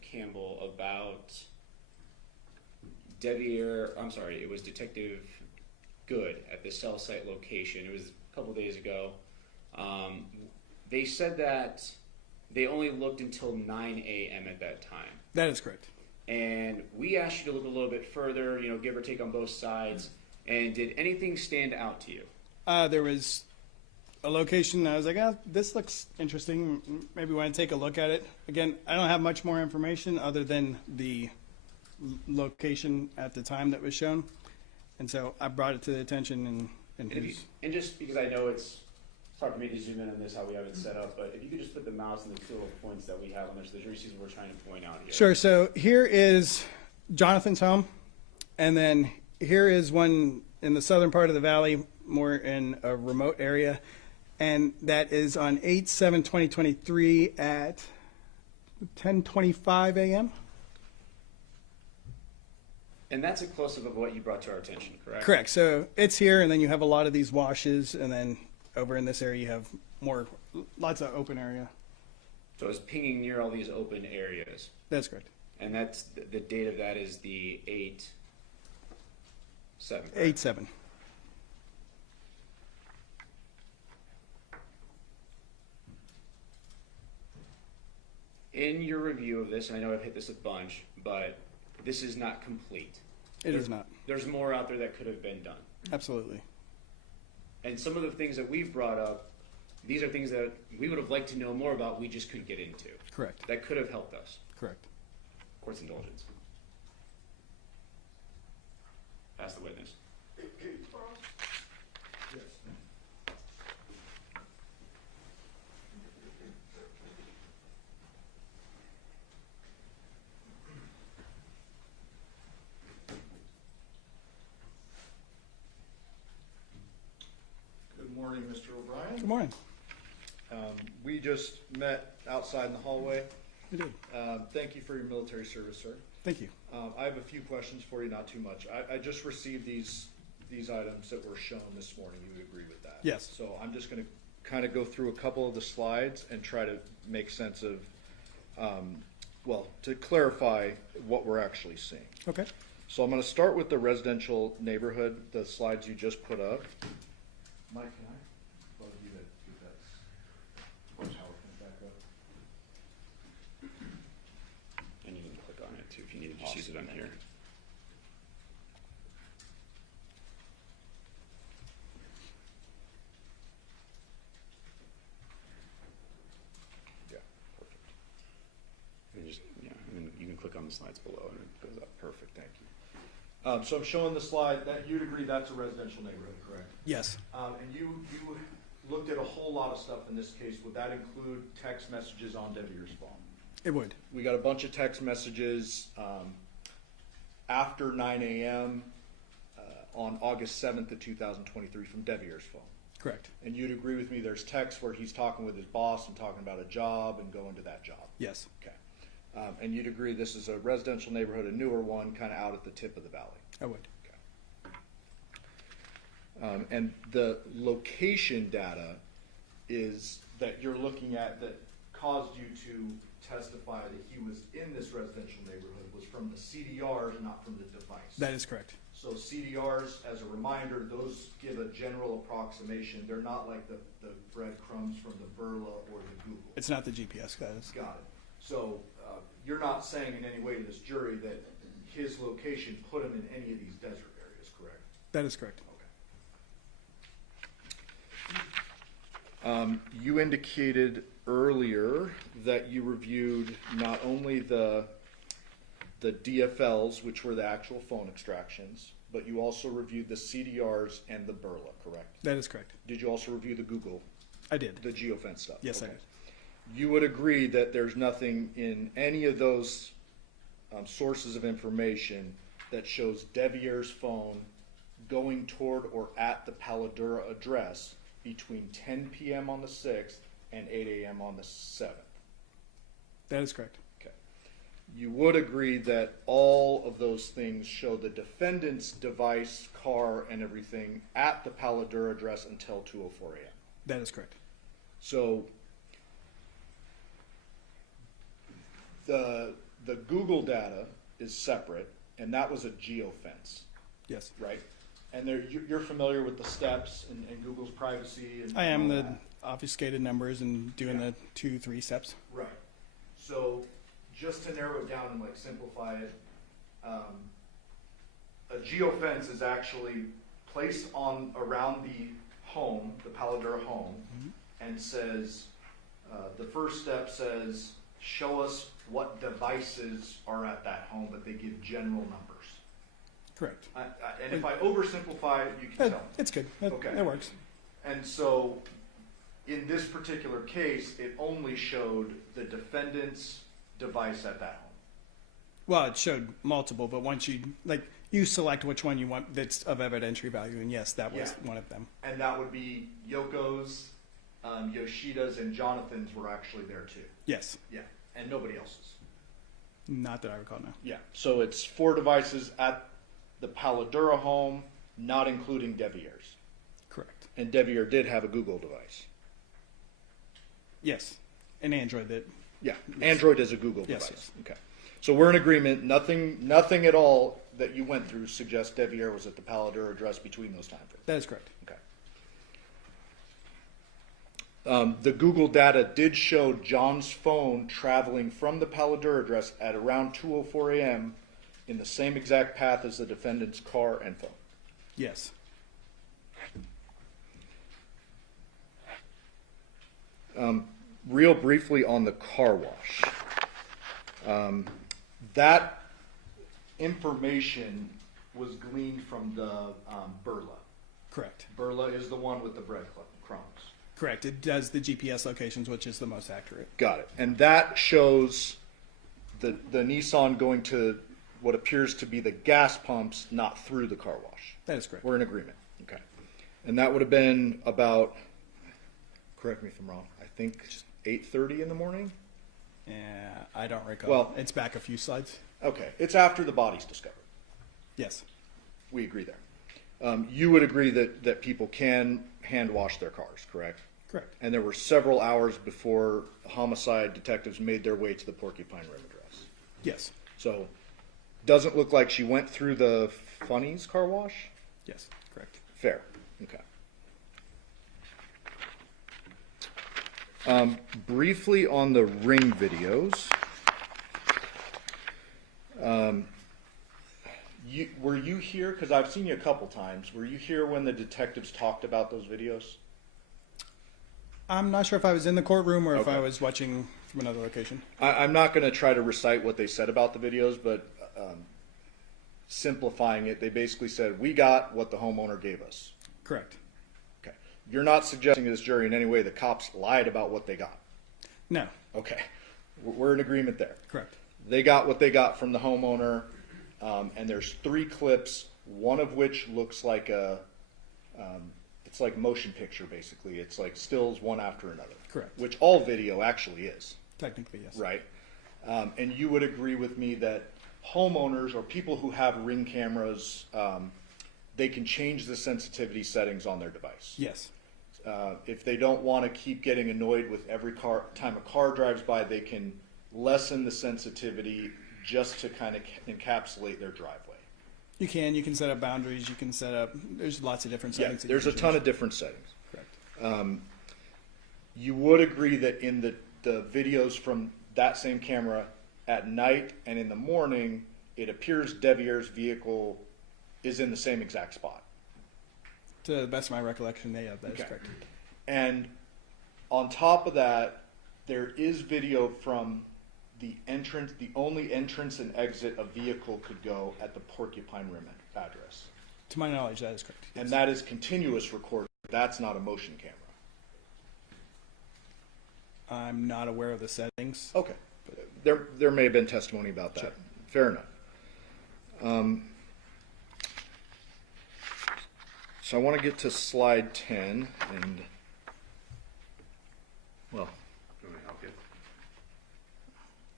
Campbell about it was Detective Good at the cell site location. It was a couple days ago. They said that they only looked until 9 a.m. at that time. That is correct. And we asked you to look a little bit further, give or take on both sides. And did anything stand out to you? There was a location I was like, oh, this looks interesting. Maybe want to take a look at it. Again, I don't have much more information other than the location at the time that was shown. And so I brought it to the attention And just because I know it's hard for me to zoom in on this, how we have it set up, but if you could just put the mouse on the two little points that we have on there, so the jury sees what we're trying to point out here. Sure. So here is Jonathan's home, and then here is one in the southern part of the valley, more in a remote area, and that is on 8/7/2023 at 10:25 a.m. And that's a close-up of what you brought to our attention, correct? Correct. So it's here, and then you have a lot of these washes, and then over in this area you have lots of open area. So it's pinging near all these open areas. That's correct. And that's the date of that is the 8/7. 8/7. In your review of this, and I know I've hit this a bunch, but this is not complete. It is not. There's more out there that could have been done. Absolutely. And some of the things that we've brought up, these are things that we would have liked to know more about, we just couldn't get into. Correct. That could have helped us. Correct. Court's indulgence. Ask the witness. Good morning, Mr. O'Brien. Good morning. We just met outside in the hallway. We did. Thank you for your military service, sir. Thank you. I have a few questions for you, not too much. I just received these items that were shown this morning. You would agree with that? Yes. So I'm just going to kind of go through a couple of the slides and try to make sense of, to clarify what we're actually seeing. Okay. So I'm going to start with the residential neighborhood, the slides you just put up. Mike, can I bug you to get that PowerPoint back up? And you can click on it too if you need to just use it on here. Yeah, perfect. And then you can click on the slides below and it goes up. Perfect, thank you. So I'm showing the slide that you'd agree that's a residential neighborhood, correct? Yes. And you looked at a whole lot of stuff in this case. Would that include text messages on Deviere's phone? It would. We got a bunch of text messages after 9 a.m. On August 7th of 2023 from Deviere's phone. Correct. And you'd agree with me there's text where he's talking with his boss and talking about a job and going to that job? Yes. Okay. And you'd agree this is a residential neighborhood, a newer one, kind of out at the tip of the valley? I would. And the location data is that you're looking at that caused you to testify that he was in this residential neighborhood was from the CDRs, not from the device. That is correct. So CDRs, as a reminder, those give a general approximation. They're not like the breadcrumbs from the Burla or the Google. It's not the GPS, guys. Got it. So you're not saying in any way to this jury that his location put him in any of these desert areas, correct? That is correct. Okay. You indicated earlier that you reviewed not only the DFLs, which were the actual phone extractions, but you also reviewed the CDRs and the Burla, correct? That is correct. Did you also review the Google, I did. the geofence stuff? Yes, Okay. I did. You would agree that there's nothing in any of those sources of information that shows Deviere's phone going toward or at the Paladura address between 10 p.m. on the 6th and 8 a.m. on the 7th? That is correct. Okay. You would agree that all of those things show the defendant's device, car, and everything at the Paladura address until 2:04 a.m.? That is correct. So the Google data is separate, and that was a geofence, Yes. right? And you're familiar with the steps and Google's privacy and I am. all The that. obfuscated numbers and doing the 2-3 steps. Right. So just to narrow it down and like simplify it, a geofence is actually placed on around the home, the Paladura home, and says, the first step says, show us what devices are at that home, but they give general numbers. Correct. And if I oversimplify it, you can tell me. It's good. Okay. That works. And so, in this particular case, it only showed the defendant's device at that home. Well, it showed multiple, but once you select which one you want that's of evidentiary value, and yes, that was one of them. And that would be Yoko's, Yoshida's, and Jonathan's were actually there too. Yes. Yeah, and nobody else's. Not that I recall, no. Yeah, so it's 4 devices at the Paladura home, not including Deviere's. Correct. And Deviere did have a Google device. Yes. An Android that. Yeah, Android is a Google Yes, device. yes. Okay. So we're in agreement. Nothing at all that you went through suggests Deviere was at the Paladura address between those time frames. That is correct. Okay. The Google data did show John's phone traveling from the Paladura address at around 2:04 a.m. in the same exact path as the defendant's car and phone. Yes. Real briefly on the car wash. That information was gleaned from the Burla. Correct. Burla is the one with the breadcrumbs. Correct. It does the GPS locations, which is the most accurate. Got it. And that shows the Nissan going to what appears to be the gas pumps, not through the car wash. That is correct. We're in agreement. Okay. And that would have been about, correct me if I'm wrong, I think 8:30 in the morning? Yeah, I don't recall. Well, it's back a few slides. Okay. It's after the body's discovered. Yes. We agree there. You would agree that people can hand wash their cars, correct? Correct. And there were several hours before homicide detectives made their way to the Porcupine Rim address. Yes. So, doesn't look like she went through the Funnies car wash? Yes. Correct. Fair. Okay. Briefly on the ring videos. Were you here? Because I've seen you a couple times. Were you here when the detectives talked about those videos? I'm not sure if I was in the courtroom or if Okay. I was watching from another location. I'm not going to try to recite what they said about the videos, but simplifying it, they basically said, we got what the homeowner gave us. Correct. Okay. You're not suggesting to this jury in any way the cops lied about what they got. No. Okay. We're in agreement there. Correct. They got what they got from the homeowner, and there's 3 clips, one of which looks like it's like motion picture basically. It's like stills one after another. Correct. Which all video actually is, Technically, yes. right? And you would agree with me that homeowners or people who have ring cameras, they can change the sensitivity settings on their device. Yes. If they don't want to keep getting annoyed with every time a car drives by, they can lessen the sensitivity just to kind of encapsulate their driveway. You can set up boundaries. You can set up. There's lots of different settings. Yeah, there's a ton of different settings. Correct. You would agree that in the videos from that same camera at night and in the morning, it appears Deviere's vehicle is in the same exact spot. To the best of my recollection, that is Okay. correct. And on top of that, there is video from the entrance, the only entrance and exit a vehicle could go at the Porcupine Rim address. To my knowledge, that is correct. Yes. And that is continuous recording. That's not a motion camera. I'm not aware of the settings. Okay. There may have been testimony about that. Sure. Fair enough. So I want to get to slide 10 and, well, Do you want me to help you?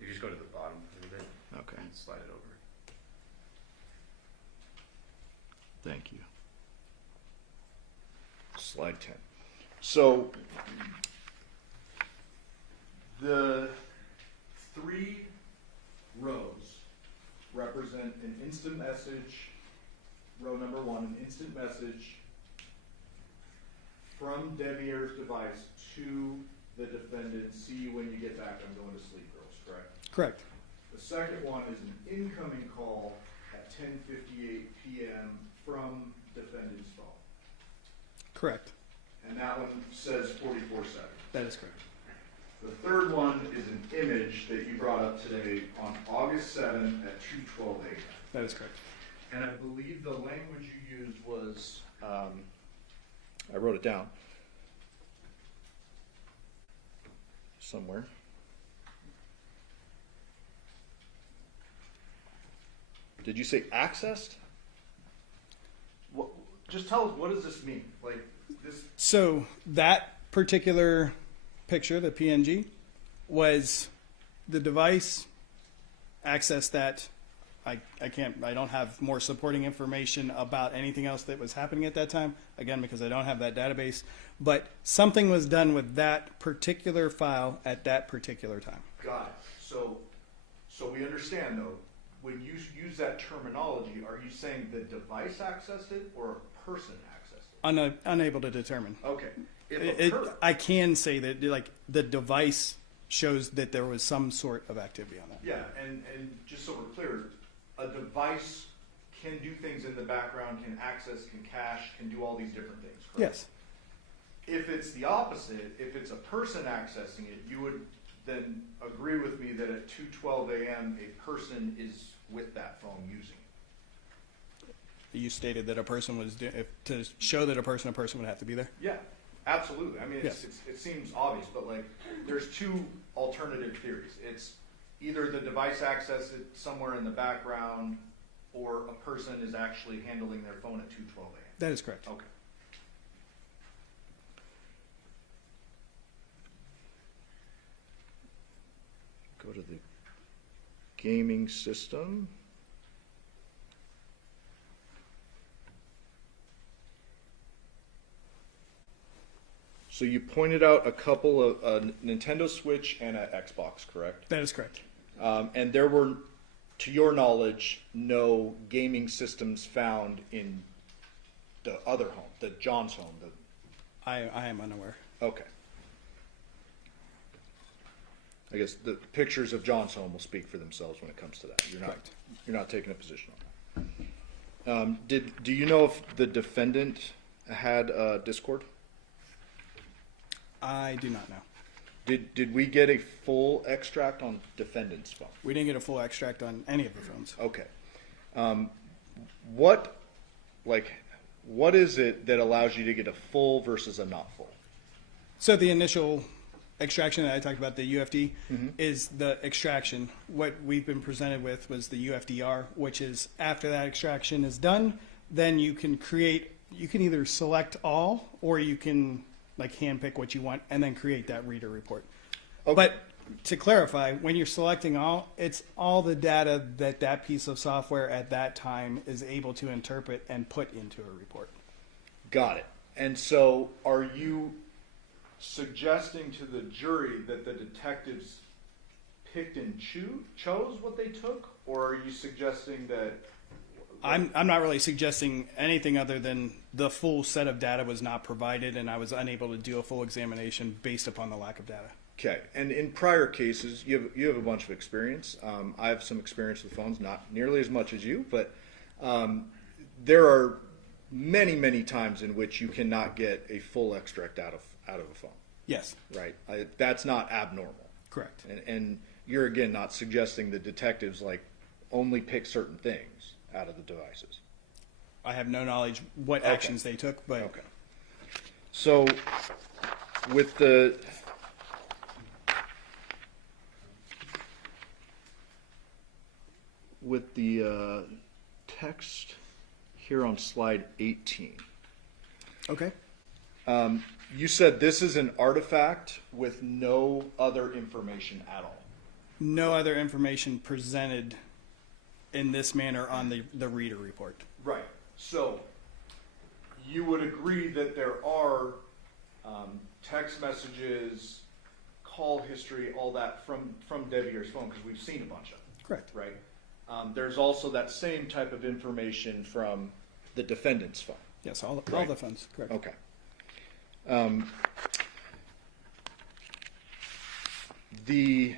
You just go to the bottom a little bit okay. and slide it over. Thank you. Slide 10. So the 3 rows represent an instant message, row number 1, an instant message, from Deviere's device to the defendant, see you when you get back, I'm going to sleep, girls, correct? Correct. The second one is an incoming call at 10:58 p.m. from defendant's phone. Correct. And that one says 44 seconds. That is correct. The third one is an image that you brought up today on August 7th at 2:12 a.m. That is correct. And I believe the language you used was, I wrote it down somewhere. Did you say accessed? What, just tell us, what does this mean? Like this? So that particular picture, the PNG, was the device accessed that. I don't have more supporting information about anything else that was happening at that time, again, because I don't have that database, but something was done with that particular file at that particular time. Got it. So we understand though, when you use that terminology, are you saying the device accessed it or a person accessed it? Unable to determine. Okay. If I can say that like the device shows that there was some sort of activity on that. yeah, and just so we're clear, a device can do things in the background, can access, can cache, can do all these different things, correct? Yes. If it's the opposite, if it's a person accessing it, you would then agree with me that at 2:12 a.m. a person is with that phone using it. You stated that a person was to show that a person would have to be there. Yeah, absolutely. I mean, Yes. it seems obvious, but like, there's two alternative theories. It's either the device access it somewhere in the background, or a person is actually handling their phone at 2:12 a.m. That is correct. Okay. Go to the gaming system. So you pointed out a couple of a Nintendo Switch and an Xbox, correct? That is correct. And there were, to your knowledge, no gaming systems found in the other home, the John's home. I am unaware. Okay. I guess the pictures of John's home will speak for themselves when it comes to that. Correct. You're not taking a position on that. Do you know if the defendant had Discord? I do not know. Did we get a full extract on defendant's phone? We didn't get a full extract on any of the phones. Okay. What is it that allows you to get a full versus a not full? So the initial extraction that I talked about, the UFD, is the extraction. What we've been presented with was the UFDR, which is after that extraction is done, then you can either select all or you can like handpick what you want and then create that reader report. Okay. But to clarify, when you're selecting all, it's all the data that piece of software at that time is able to interpret and put into a report. Got it. And so are you suggesting to the jury that the detectives picked and chose what they took, or are you suggesting that... I'm not really suggesting anything other than the full set of data was not provided and I was unable to do a full examination based upon the lack of data. Okay, and in prior cases, you have a bunch of experience. I have some experience with phones, not nearly as much as you, but there are many, many times in which you cannot get a full extract out of a phone. Yes. Right? That's not abnormal. Correct. And you're, again, not suggesting the detectives like only pick certain things out of the devices. I have no knowledge what actions they took, but... Okay. So, with the... text here on slide 18. Okay. You said this is an artifact with no other information at all. No other information presented in this manner on the reader report. Right. So you would agree that there are text messages, call history, all that from Deviere's phone, because we've seen a bunch of them. Correct. Right. There's also that same type of information from the defendant's phone. Yes, all the phones. Correct. Okay. The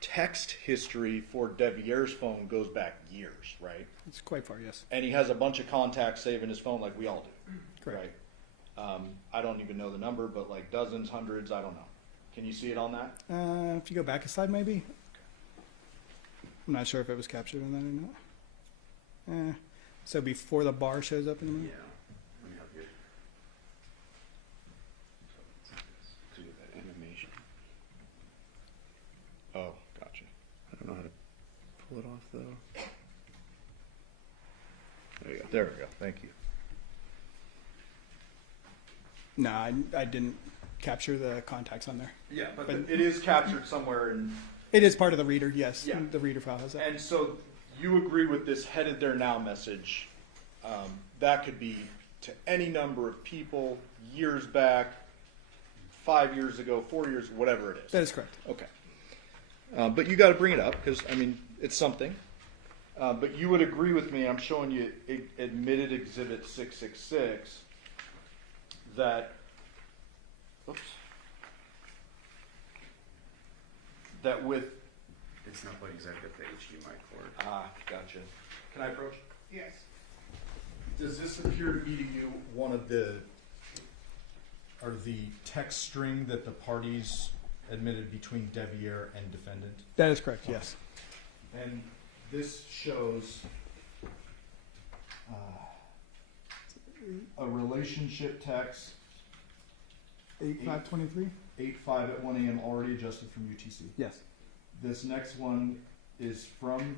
text history for Deviere's phone goes back years, right? It's quite far, yes. And he has a bunch of contacts saved in his phone like we all do, Correct. right? I don't even know the number, but like dozens, hundreds, I don't know. Can you see it on that? If you go back a slide, maybe. I'm not sure if it was captured on that or not. So before the bar shows up in the Yeah. movie? Let me help you. To get that animation. Oh, gotcha. I don't know how to pull it off though. There you go. There we go. Thank you. No, I didn't capture the contacts on there. Yeah, but But- it is captured somewhere in. It is part of the reader, yes. Yeah. The reader file has that. And so you agree with this headed there now message. That could be to any number of people, years back, 5 years ago, 4 years, whatever it is. That is correct. Okay. But you got to bring it up because, I mean, it's something. But you would agree with me, I'm showing you admitted exhibit 666, that, oops, that with, It's not plugging exactly at the HDMI cord. gotcha. Can I approach? Yes. Does this appear to be to you one of the, or the text string that the parties admitted between Deviere and defendant? That is correct, yes. And this shows a relationship text, 8523? 8-5 at 1 a.m. already adjusted from UTC. Yes. This next one is from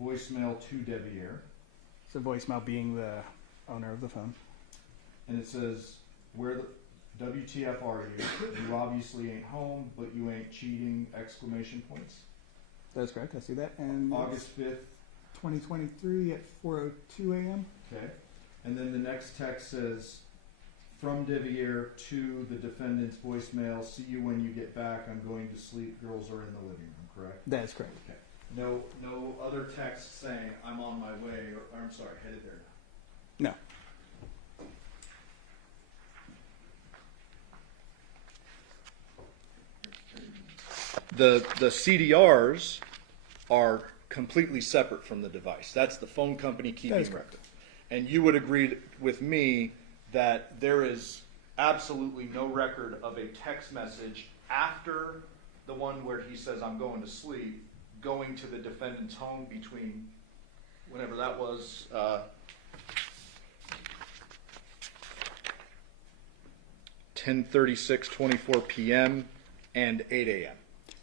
voicemail to Deviere, So voicemail being the owner of the phone. and it says, "Where the WTF are you? You obviously ain't home, but you ain't cheating!" Exclamation points. That is correct, I see that. And August 5th. 2023 at 4:02 a.m. Okay. And then the next text says, "From Deviere to the defendant's voicemail. See you when you get back. I'm going to sleep. Girls are in the living room." Correct? That is correct. Okay. No other text saying I'm on my way, or I'm sorry, headed there now. No. The CDRs are completely separate from the device. That's the phone company keeping That is record. correct. And you would agree with me that there is absolutely no record of a text message after the one where he says, "I'm going to sleep," going to the defendant's home between whenever that was, 10:36:24 p.m. and 8 a.m.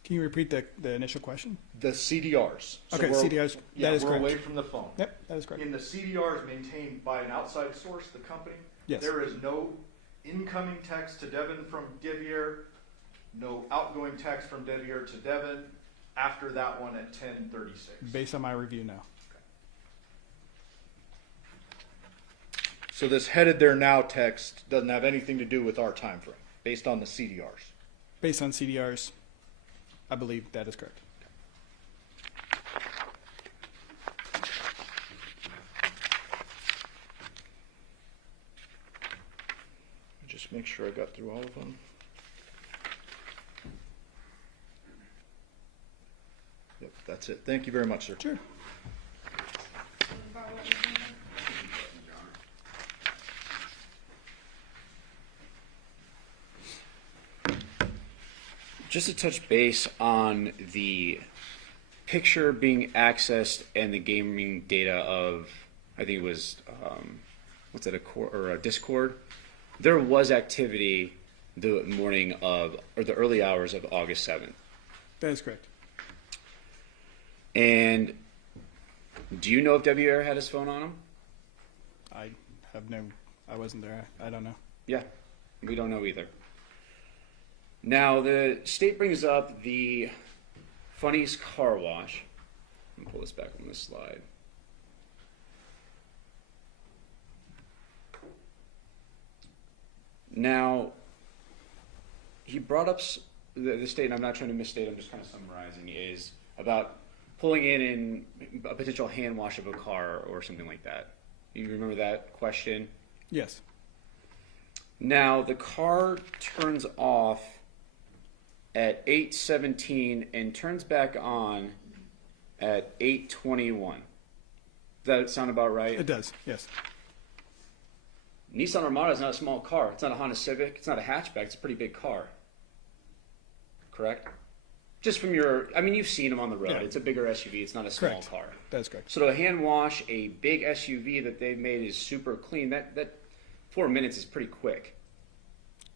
Can you repeat the initial question? The CDRs. Okay, we're- CDRs, Yeah, that is we're correct. away from the phone. Yep, that is correct. In the CDRs maintained by an outside source, the company, Yes. there is no incoming text to Devyn from Deviere, no outgoing text from Deviere to Devyn after that one at 10:36. Based on my review, no. So this headed there now text doesn't have anything to do with our time frame, based on the CDRs. Based on CDRs, I believe that is correct. Just make sure I got through all of them. Yep, that's it. Thank you very much, sir. Sure. Follow up with me? Just to touch base on the picture being accessed and the gaming data of, I think it was, what's that, a Discord? There was activity the morning of, or the early hours of August 7th. That is correct. And do you know if Deviere had his phone on him? I wasn't there. I don't know. Yeah, we don't know either. Now, the state brings up the Funny's car wash. Let me pull this back on this slide. Now, he brought up the state, and I'm not trying to misstate, I'm just kind of summarizing, is about pulling in a potential hand wash of a car or something like that. You remember that question? Yes. Now, the car turns off at 8:17 and turns back on at 8:21. Does that sound about right? It does, yes. Nissan Armada is not a small car. It's not a Honda Civic. It's not a hatchback. It's a pretty big car. Correct? Just from your, I mean, you've seen them on the road. Yeah. It's a bigger SUV. It's not a small Correct. car. That's correct. So to hand wash a big SUV that they've made is super clean. That 4 minutes is pretty quick.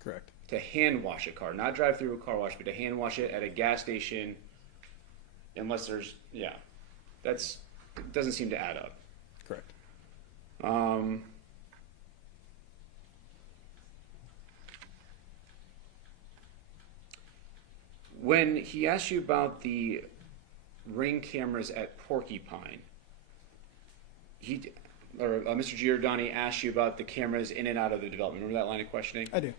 Correct. To hand wash a car, not drive through a car wash, but to hand wash it at a gas station, unless there's, yeah, doesn't seem to add up. Correct. When he asked you about the ring cameras at Porcupine, Mr. Giordani asked you about the cameras in and out of the development. Remember that line of questioning? I do.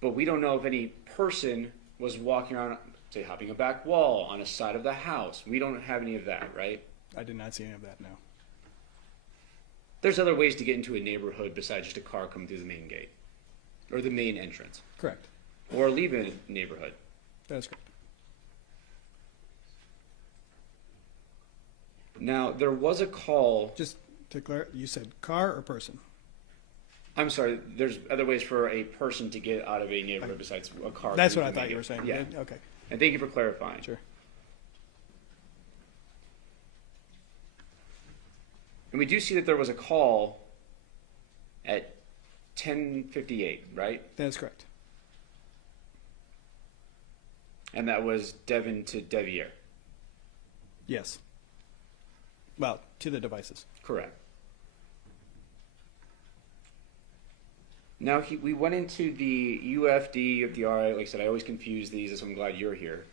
But we don't know if any person was walking around, say, hopping a back wall on a side of the house. We don't have any of that, right? I did not see any of that, no. There's other ways to get into a neighborhood besides just a car coming through the main gate or the main entrance Correct. or leave a neighborhood. That's correct. Now, there was a call. Just to clarify, you said car or person? I'm sorry, there's other ways for a person to get out of a neighborhood besides a car. That's through what I the thought main you were gate. saying. Yeah. Okay. And thank you for clarifying. Sure. And we do see that there was a call at 10:58, right? That's correct. And that was Devyn to Deviere. Yes. Well, to the devices. Correct. Now, we went into the UFD of the RI. Like I said, I always confuse these, so I'm glad you're here.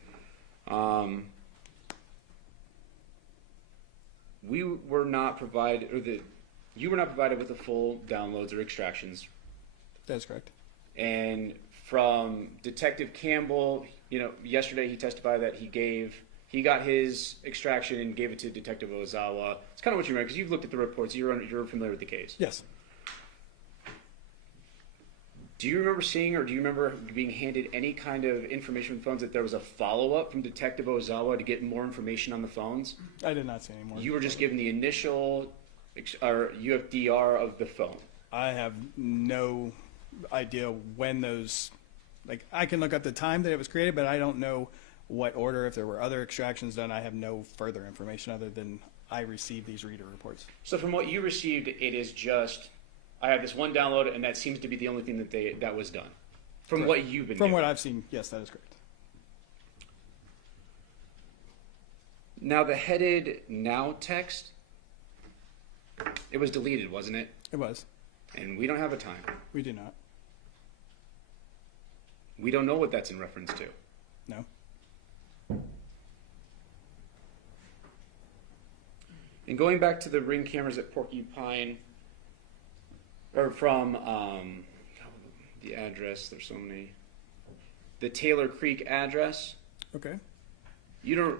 We were not provided, you were not provided with the full downloads or extractions. That's correct. And from Detective Campbell, yesterday he testified that he got his extraction and gave it to Detective Ozawa. It's kind of what you remember, because you've looked at the reports, you're familiar with the case. Yes. Do you remember seeing, or do you remember being handed any kind of information from phones that there was a follow-up from Detective Ozawa to get more information on the phones? I did not see any more. You were just given the initial UFDR of the phone. I have no idea when those, I can look up the time that it was created, but I don't know what order, if there were other extractions done. I have no further information other than I received these reader reports. So from what you received, it is just, I have this one download, and that seems to be the only thing that was done. From Correct. what you've been From given. what I've seen, yes, that is correct. Now the headed now text, it was deleted, wasn't it? It was. And we don't have a time. We do not. We don't know what that's in reference to. No. And going back to the ring cameras at Porcupine, or from the address, there's so many. The Taylor Creek address, Okay. you don't,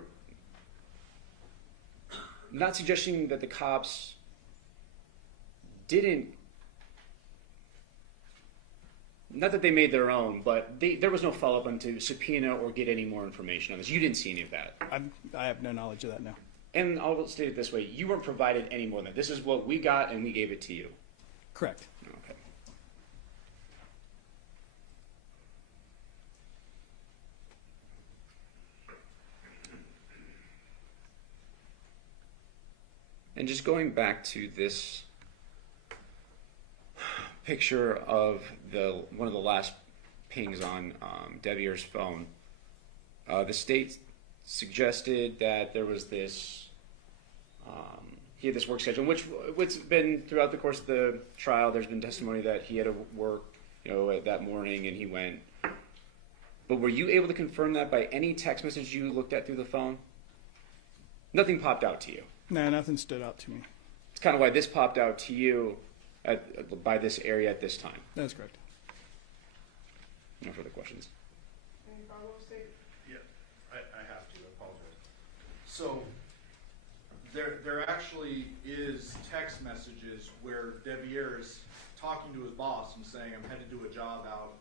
not suggesting that the cops didn't, not that they made their own, but there was no follow-up on to subpoena or get any more information on this. You didn't see any of that. I have no knowledge of that, no. And I'll state it this way, you weren't provided any more than that. This is what we got and we gave it to you. Correct. Okay. And just going back to this picture of one of the last pings on Deviere's phone, the state suggested that there was this, he had this work schedule, which it's been throughout the course of the trial. There's been testimony that he had to work, that morning, and he went. But were you able to confirm that by any text message you looked at through the phone? Nothing popped out to you. No, nothing stood out to me. It's kind of why this popped out to you by this area at this time. That's correct. No further questions. Any follow-ups, Dave? Yeah, I have to apologize. So there actually is text messages where Deviere's talking to his boss and saying, I'm headed to a job out,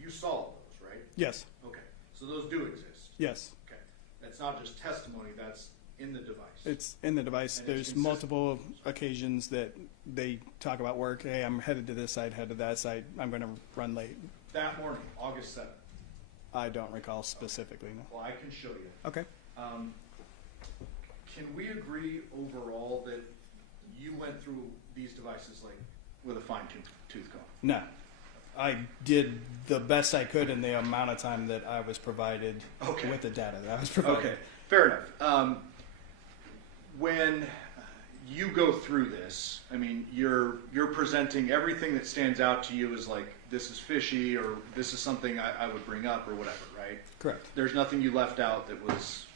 you saw those, right? Yes. Okay, so those do exist. Yes. Okay, that's not just testimony, that's in the device. It's in the device. And it's There's consistent. multiple occasions that they talk about work. Hey, I'm headed to this site, headed to that site. I'm going to run late. That morning, August 7th. I don't recall specifically. No. Well, I can show you. Okay. Can we agree overall that you went through these devices like with a fine-tooth comb? No. I did the best I could in the amount of time that I was provided Okay. with the data that I was provided. Okay, fair enough. When you go through this, I mean, you're presenting everything that stands out to you as like, this is fishy, or this is something I would bring up, or whatever, right? Correct. There's nothing you left out that was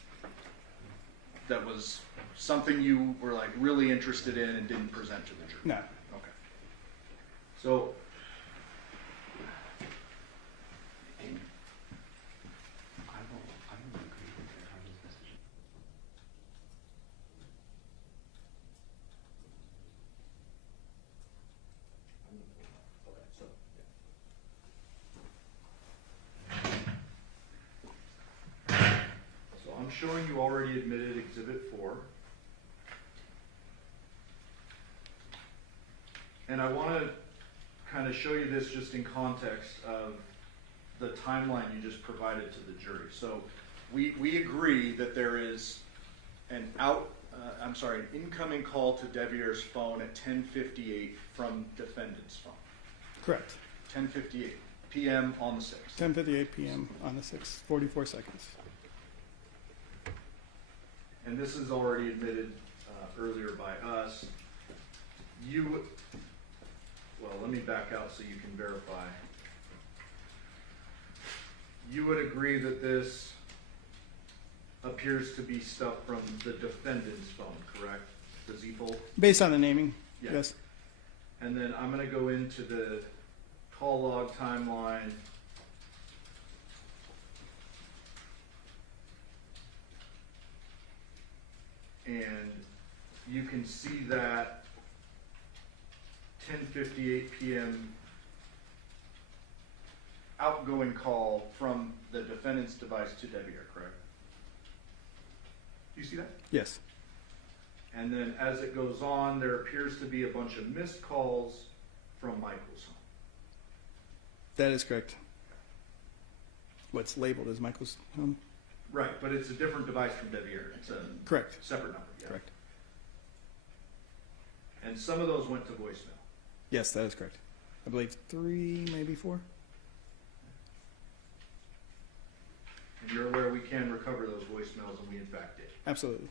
something you were like really interested in and didn't present to the jury? No. Okay. So, so I'm showing you already admitted Exhibit 4. And I want to kind of show you this just in context of the timeline you just provided to the jury. So we agree that there is an incoming call to Deviere's phone at 10:58 from defendant's phone. Correct. 10:58 p.m. on the 6th. 10:58 p.m. on the 6th, 44 seconds. And this is already admitted earlier by us. Well, let me back out so you can verify. You would agree that this appears to be stuff from the defendant's phone, correct? The Z fold? Based on the naming, Yeah. yes. And then I'm going to go into the call log timeline. And you can see that 10:58 p.m. outgoing call from the defendant's device to Deviere, correct? Do you see that? Yes. And then as it goes on, there appears to be a bunch of missed calls from Michael's home. That is correct. What's labeled as Michael's home? Right, but it's a different device from Deviere. It's a Correct. separate number, yeah. Correct. And some of those went to voicemail. Yes, that is correct. I believe 3, maybe 4. And you're aware we can recover those voicemails, and we in fact did. Absolutely.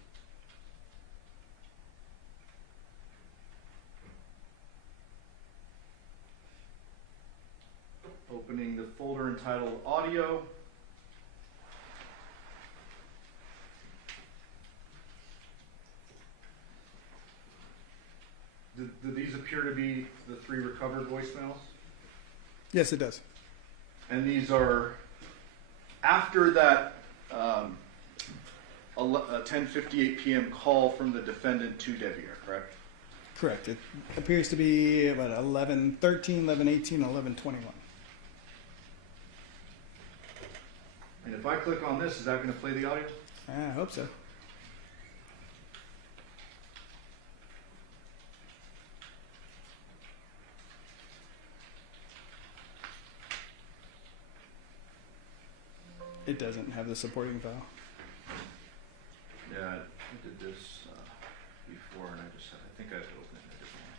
Opening the folder entitled Audio. Do these appear to be the 3 recovered voicemails? Yes, it does. And these are after that 10:58 p.m. call from the defendant to Deviere, correct? Correct. It appears to be about 11:13, 11:18, 11:21. And if I click on this, is that going to play the audio? I hope so. It doesn't have the supporting file. Yeah, I did this before, and I think I have to open it in a different one.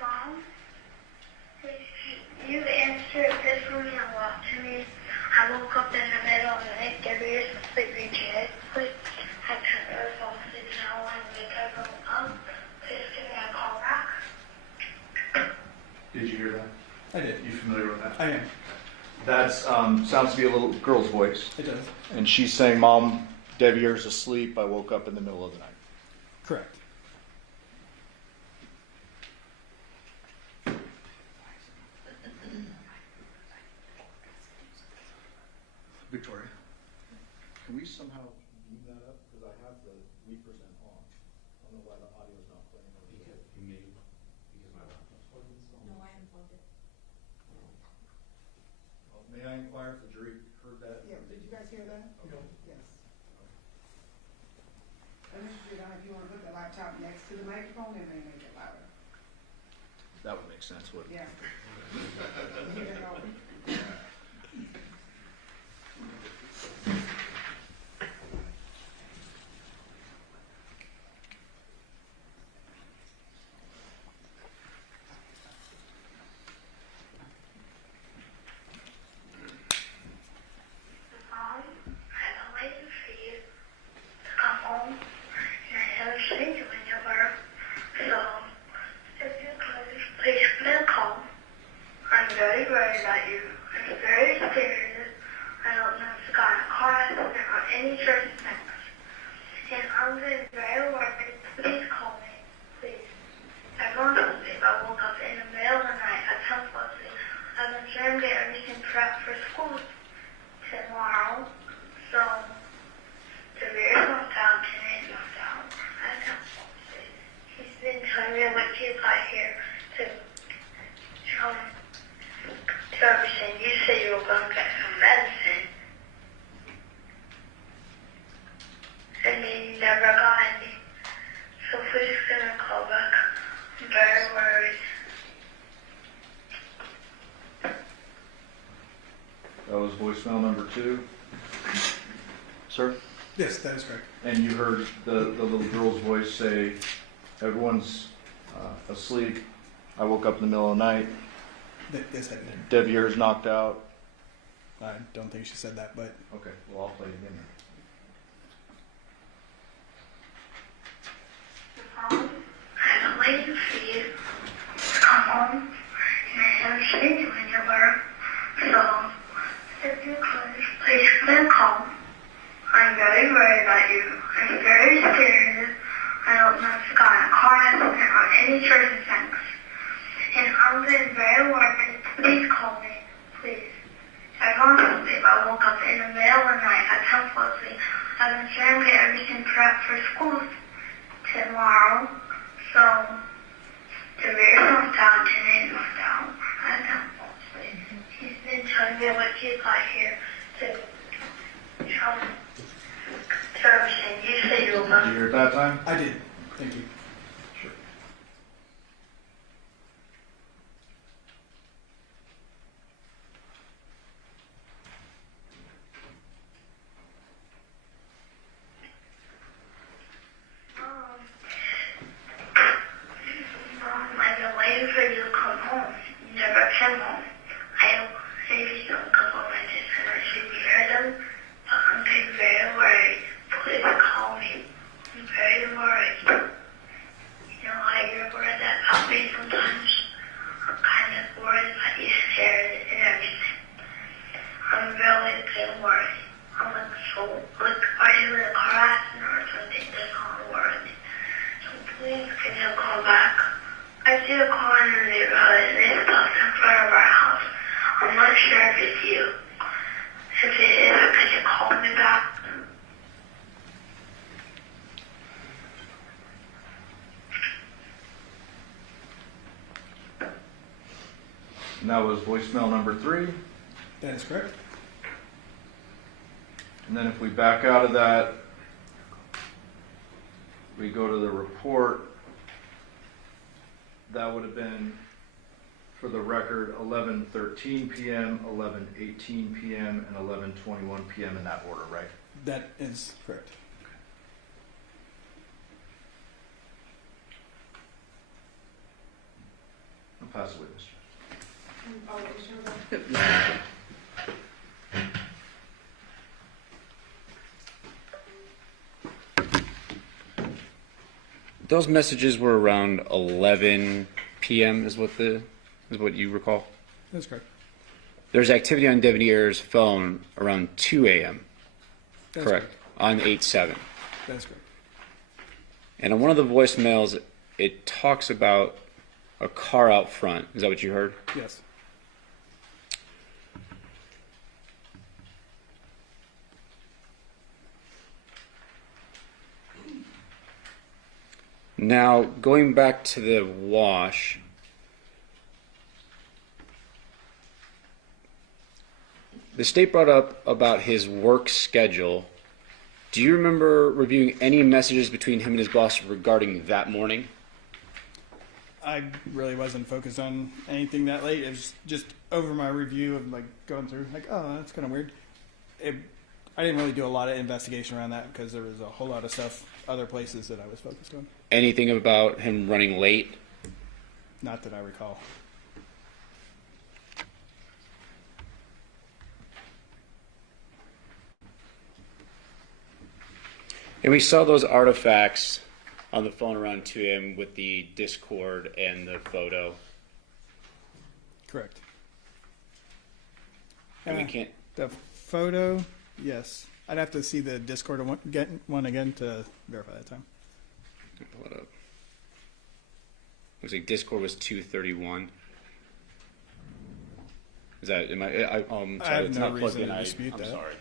Mom, you answered this one a lot to me. I woke up in the middle of the night, Deviere's sleeping kid. Please, I turned her off and now I wake everyone up. Please give me a call back. Did you hear that? I did. You familiar with that? I am. That sounds to be a little girl's voice. It does. And she's saying, Mom, Deviere's asleep. I woke up in the middle of the night. Correct. Victoria, can we somehow move that up? Because I have the represent on. I don't know why the audio's not playing over here. No, I haven't plugged it. Well, may I inquire if the jury heard that? Yeah, did you guys hear that? Okay. Yes. And Mr. Giordano, if you wanna put the laptop next to the microphone, it may make it louder. That would make sense, wouldn't it? Yeah. You know. Mom, I've been waiting for you to come home, and I haven't seen you anywhere. So, if you could, please give me a call. I'm very worried about you. I'm very scared. I don't know if you got in a car accident or any certain things. And I'm getting very worried. Please call me, please. Everyone's asleep. I woke up in the middle of the night. I can't fall asleep. I've been trying to get everything prepped for school tomorrow. So, the rear's not down, today's not down. I can't fall asleep. He's been telling me what you got here to everything. You said you were going to get some medicine. And then you never got any. So please give me a call back. I'm very worried. That was voicemail number 2. Sir? Yes, that is correct. And you heard the little girl's voice say, everyone's asleep. I woke up in the middle of the night. Yes, I did. Deviere's knocked out. I don't think she said that, but Okay, well, I'll play it again. Mom, I've been waiting for you to come home, and I haven't seen you anywhere. So, if you could, please give me a call. I'm very worried about you. I'm very scared. I don't know if you got in a car accident or any certain things. And I'm getting very worried. Please call me, please. Everyone's asleep. I woke up in the middle of the night. I can't fall asleep. I've been trying to get everything prepped for school tomorrow. So, the rear's not down, today's not down. I can't fall asleep. He's been telling me what you got here to everything. You said you were Did going you hear it that time? I did. Thank you. Sure. Mom, I've been waiting for you to come home. You never came home. I hope if you don't come home, I just gonna should you hear them. But I'm getting very worried. Please call me. I'm very worried. You know how you're worried about me sometimes? I'm kind of worried about you scared and everything. I'm really getting worried. I'm like, are you in a car accident or something? That's not worried. So please can you call back? I see a car in the neighborhood and it's stopped in front of our house. I'm not sure if it's you. If it is, could you call me back? And that was voicemail number 3. That is correct. And then if we back out of that, we go to the report. That would have been, for the record, 11:13 p.m., 11:18 p.m., and 11:21 p.m. in that order, right? That is correct. I'll pass it with Mr. Oh, is your Those messages were around 11 p.m. is what you recall. That's correct. There's activity on Deviere's phone around 2 a.m. That's Correct. On 8/7. That's correct. And on one of the voicemails, it talks about a car out front. Is that what you heard? Yes. Now, going back to the wash, the state brought up about his work schedule. Do you remember reviewing any messages between him and his boss regarding that morning? I really wasn't focused on anything that late. It was just over my review of like going through, like, oh, that's kind of weird. I didn't really do a lot of investigation around that because there was a whole lot of stuff, other places that I was focused on. Anything about him running late? Not that I recall. And we saw those artifacts on the phone around 2 a.m. with the Discord and the photo. Correct. And we can't. The photo, yes. I'd have to see the Discord one again to verify that time. Pull it up. Looks like Discord was 2:31. Is that? Am I? Sorry, I have it's no not plugged reason in. to dispute I'm that. sorry.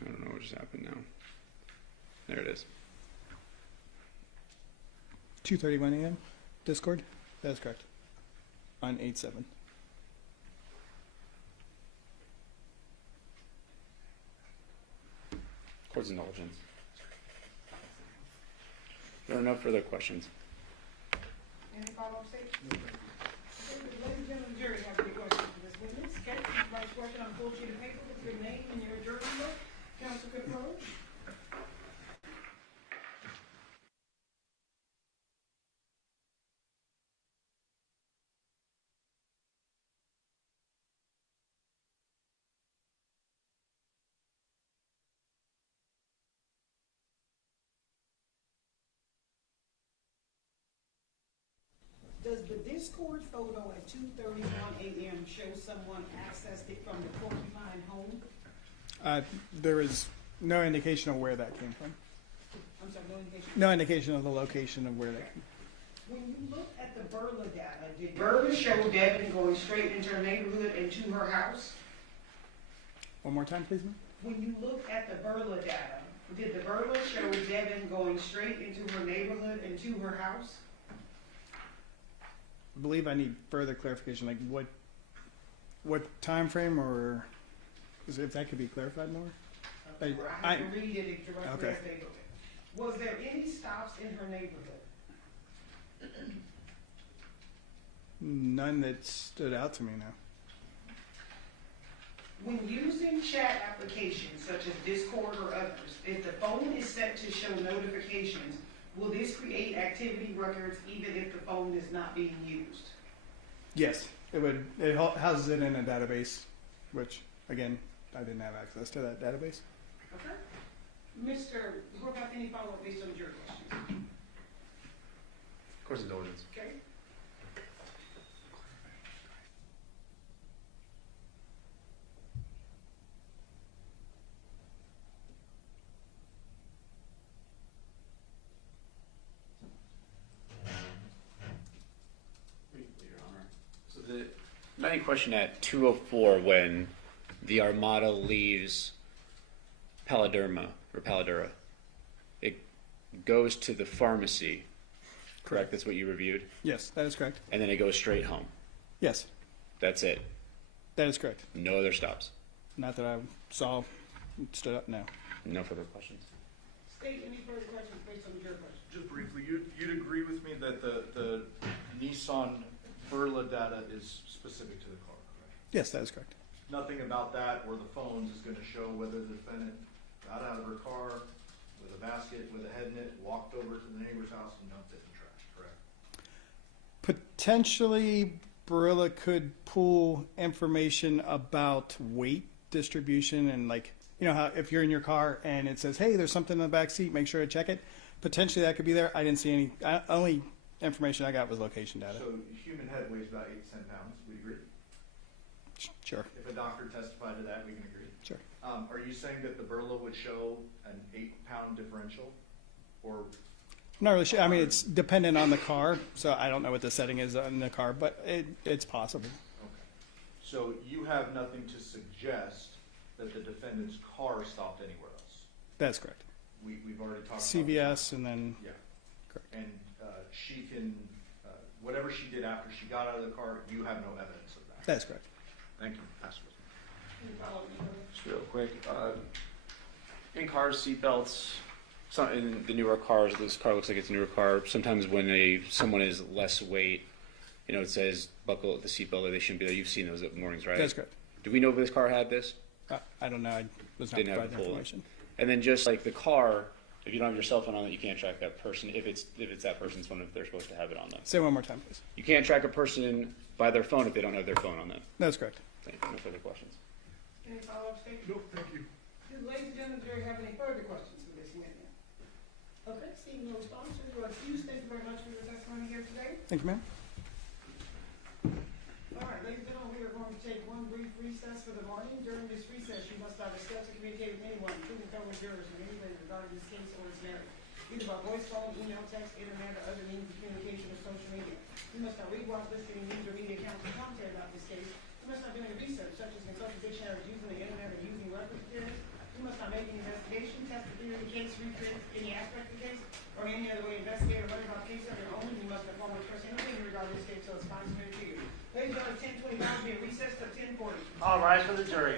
I don't know what just happened now. There it is. 2:31 a.m. Discord. That is correct. On 8/7. Court's indulgence. There are no further questions. Any follow-up statements? Okay, ladies and gentlemen, the jury have any questions for this witness? Okay, everybody's working on a full sheet of paper with your name and your jury number. Counsel can approach. Does the Discord photo at 2:31 a.m. show someone accessed it from the Porcupine home? There is no indication of where that came from. I'm sorry, no indication. No indication of the location of where that came When you look at the Burla data, did Burla show Devyn going straight into her neighborhood and to her house? One more time, please, ma'am. When you look at the Burla data, did the Burla show Devyn going straight into her neighborhood and to her house? I believe I need further clarification, like what time frame, or if that could be clarified more. I have to read it directly Okay. as they look. Was there any stops in her neighborhood? None that stood out to me now. When using chat applications such as Discord or others, if the phone is set to show notifications, will this create activity records even if the phone is not being used? Yes, it would. It houses it in a database, which again, I didn't have access to that database. Okay. Mr. Horvath, any follow-up based on your questions? Court's indulgence. Okay. So the main question at 2:04 when the Armada leaves Paladerma or Paladura, it goes to the pharmacy, correct? That's what you reviewed, Yes, that is correct. and then it goes straight home. Yes, That's it. that is correct. No other stops. Not that I saw stood up. No. No further questions. State any further questions based on your questions? Just briefly, you'd agree with me that the Nissan Burla data is specific to the car, correct? Yes, that is correct. Nothing about that or the phones is going to show whether the defendant got out of her car with a basket, with a head in it, walked over to the neighbor's house and dumped it in the trash, correct? Potentially, Barilla could pull information about weight distribution and like you know how if you're in your car and it says, hey, there's something in the back seat, make sure to check it. Potentially that could be there. I didn't see any. Only information I got was location data. So human head weighs about 8 to 10 pounds. We agree? Sure. If a doctor testified to that, we can agree. Sure. Are you saying that the Burla would show an 8-pound differential? Or I'm not really sure. I mean, it's dependent on the car, so I don't know what the setting is on the car, but it's possible. okay. So you have nothing to suggest that the defendant's car stopped anywhere else? That's correct. We've already talked CVS and then, yeah. correct. And she can, whatever she did after she got out of the car, you have no evidence of that? That's correct. Thank you. Pastor. Just real quick, in cars, seatbelts. In the newer cars, this car looks like it's a newer car. Sometimes when someone is less weight, it says buckle the seatbelt, or they shouldn't be there. You've seen those at mornings, right? That's correct. Do we know if this car had this? I don't know. I was not Didn't have provided a full- information. And then just like the car, if you don't have your cell phone on it, you can't track that person if it's that person's phone if they're supposed to have it on them. Say one more time, please. You can't track a person by their phone if they don't have their phone on them. That's correct. Thank you. No further questions. Any follow-up statements? No, thank you. Do the ladies and gentlemen, do you have any further questions for this witness? Okay, seeing no responses, you're excused. Thank you very much for your testimony here today. Thank you, ma'am. All right, ladies and gentlemen, we are going to take one brief recess for the morning. During this recess, you must not discuss or communicate with anyone, including fellow jurors, in any way regarding this case or its merit, either by voice, phone, email, text, internet, or other means of communication or social media. You must not read, watch, listen to news or media accounts or commentary about this case. You must not do any research, such as consulting dictionaries, using the internet, or using reference materials. You must not make any investigation, test the theory of the case, recreate any aspect of the case, or in any other way investigate or learn about the case of your own. You must inform or express anything regarding this case so it's consummated to you. Ladies and gentlemen, 10:25 will be a recess to 10:40. All rise for the jury.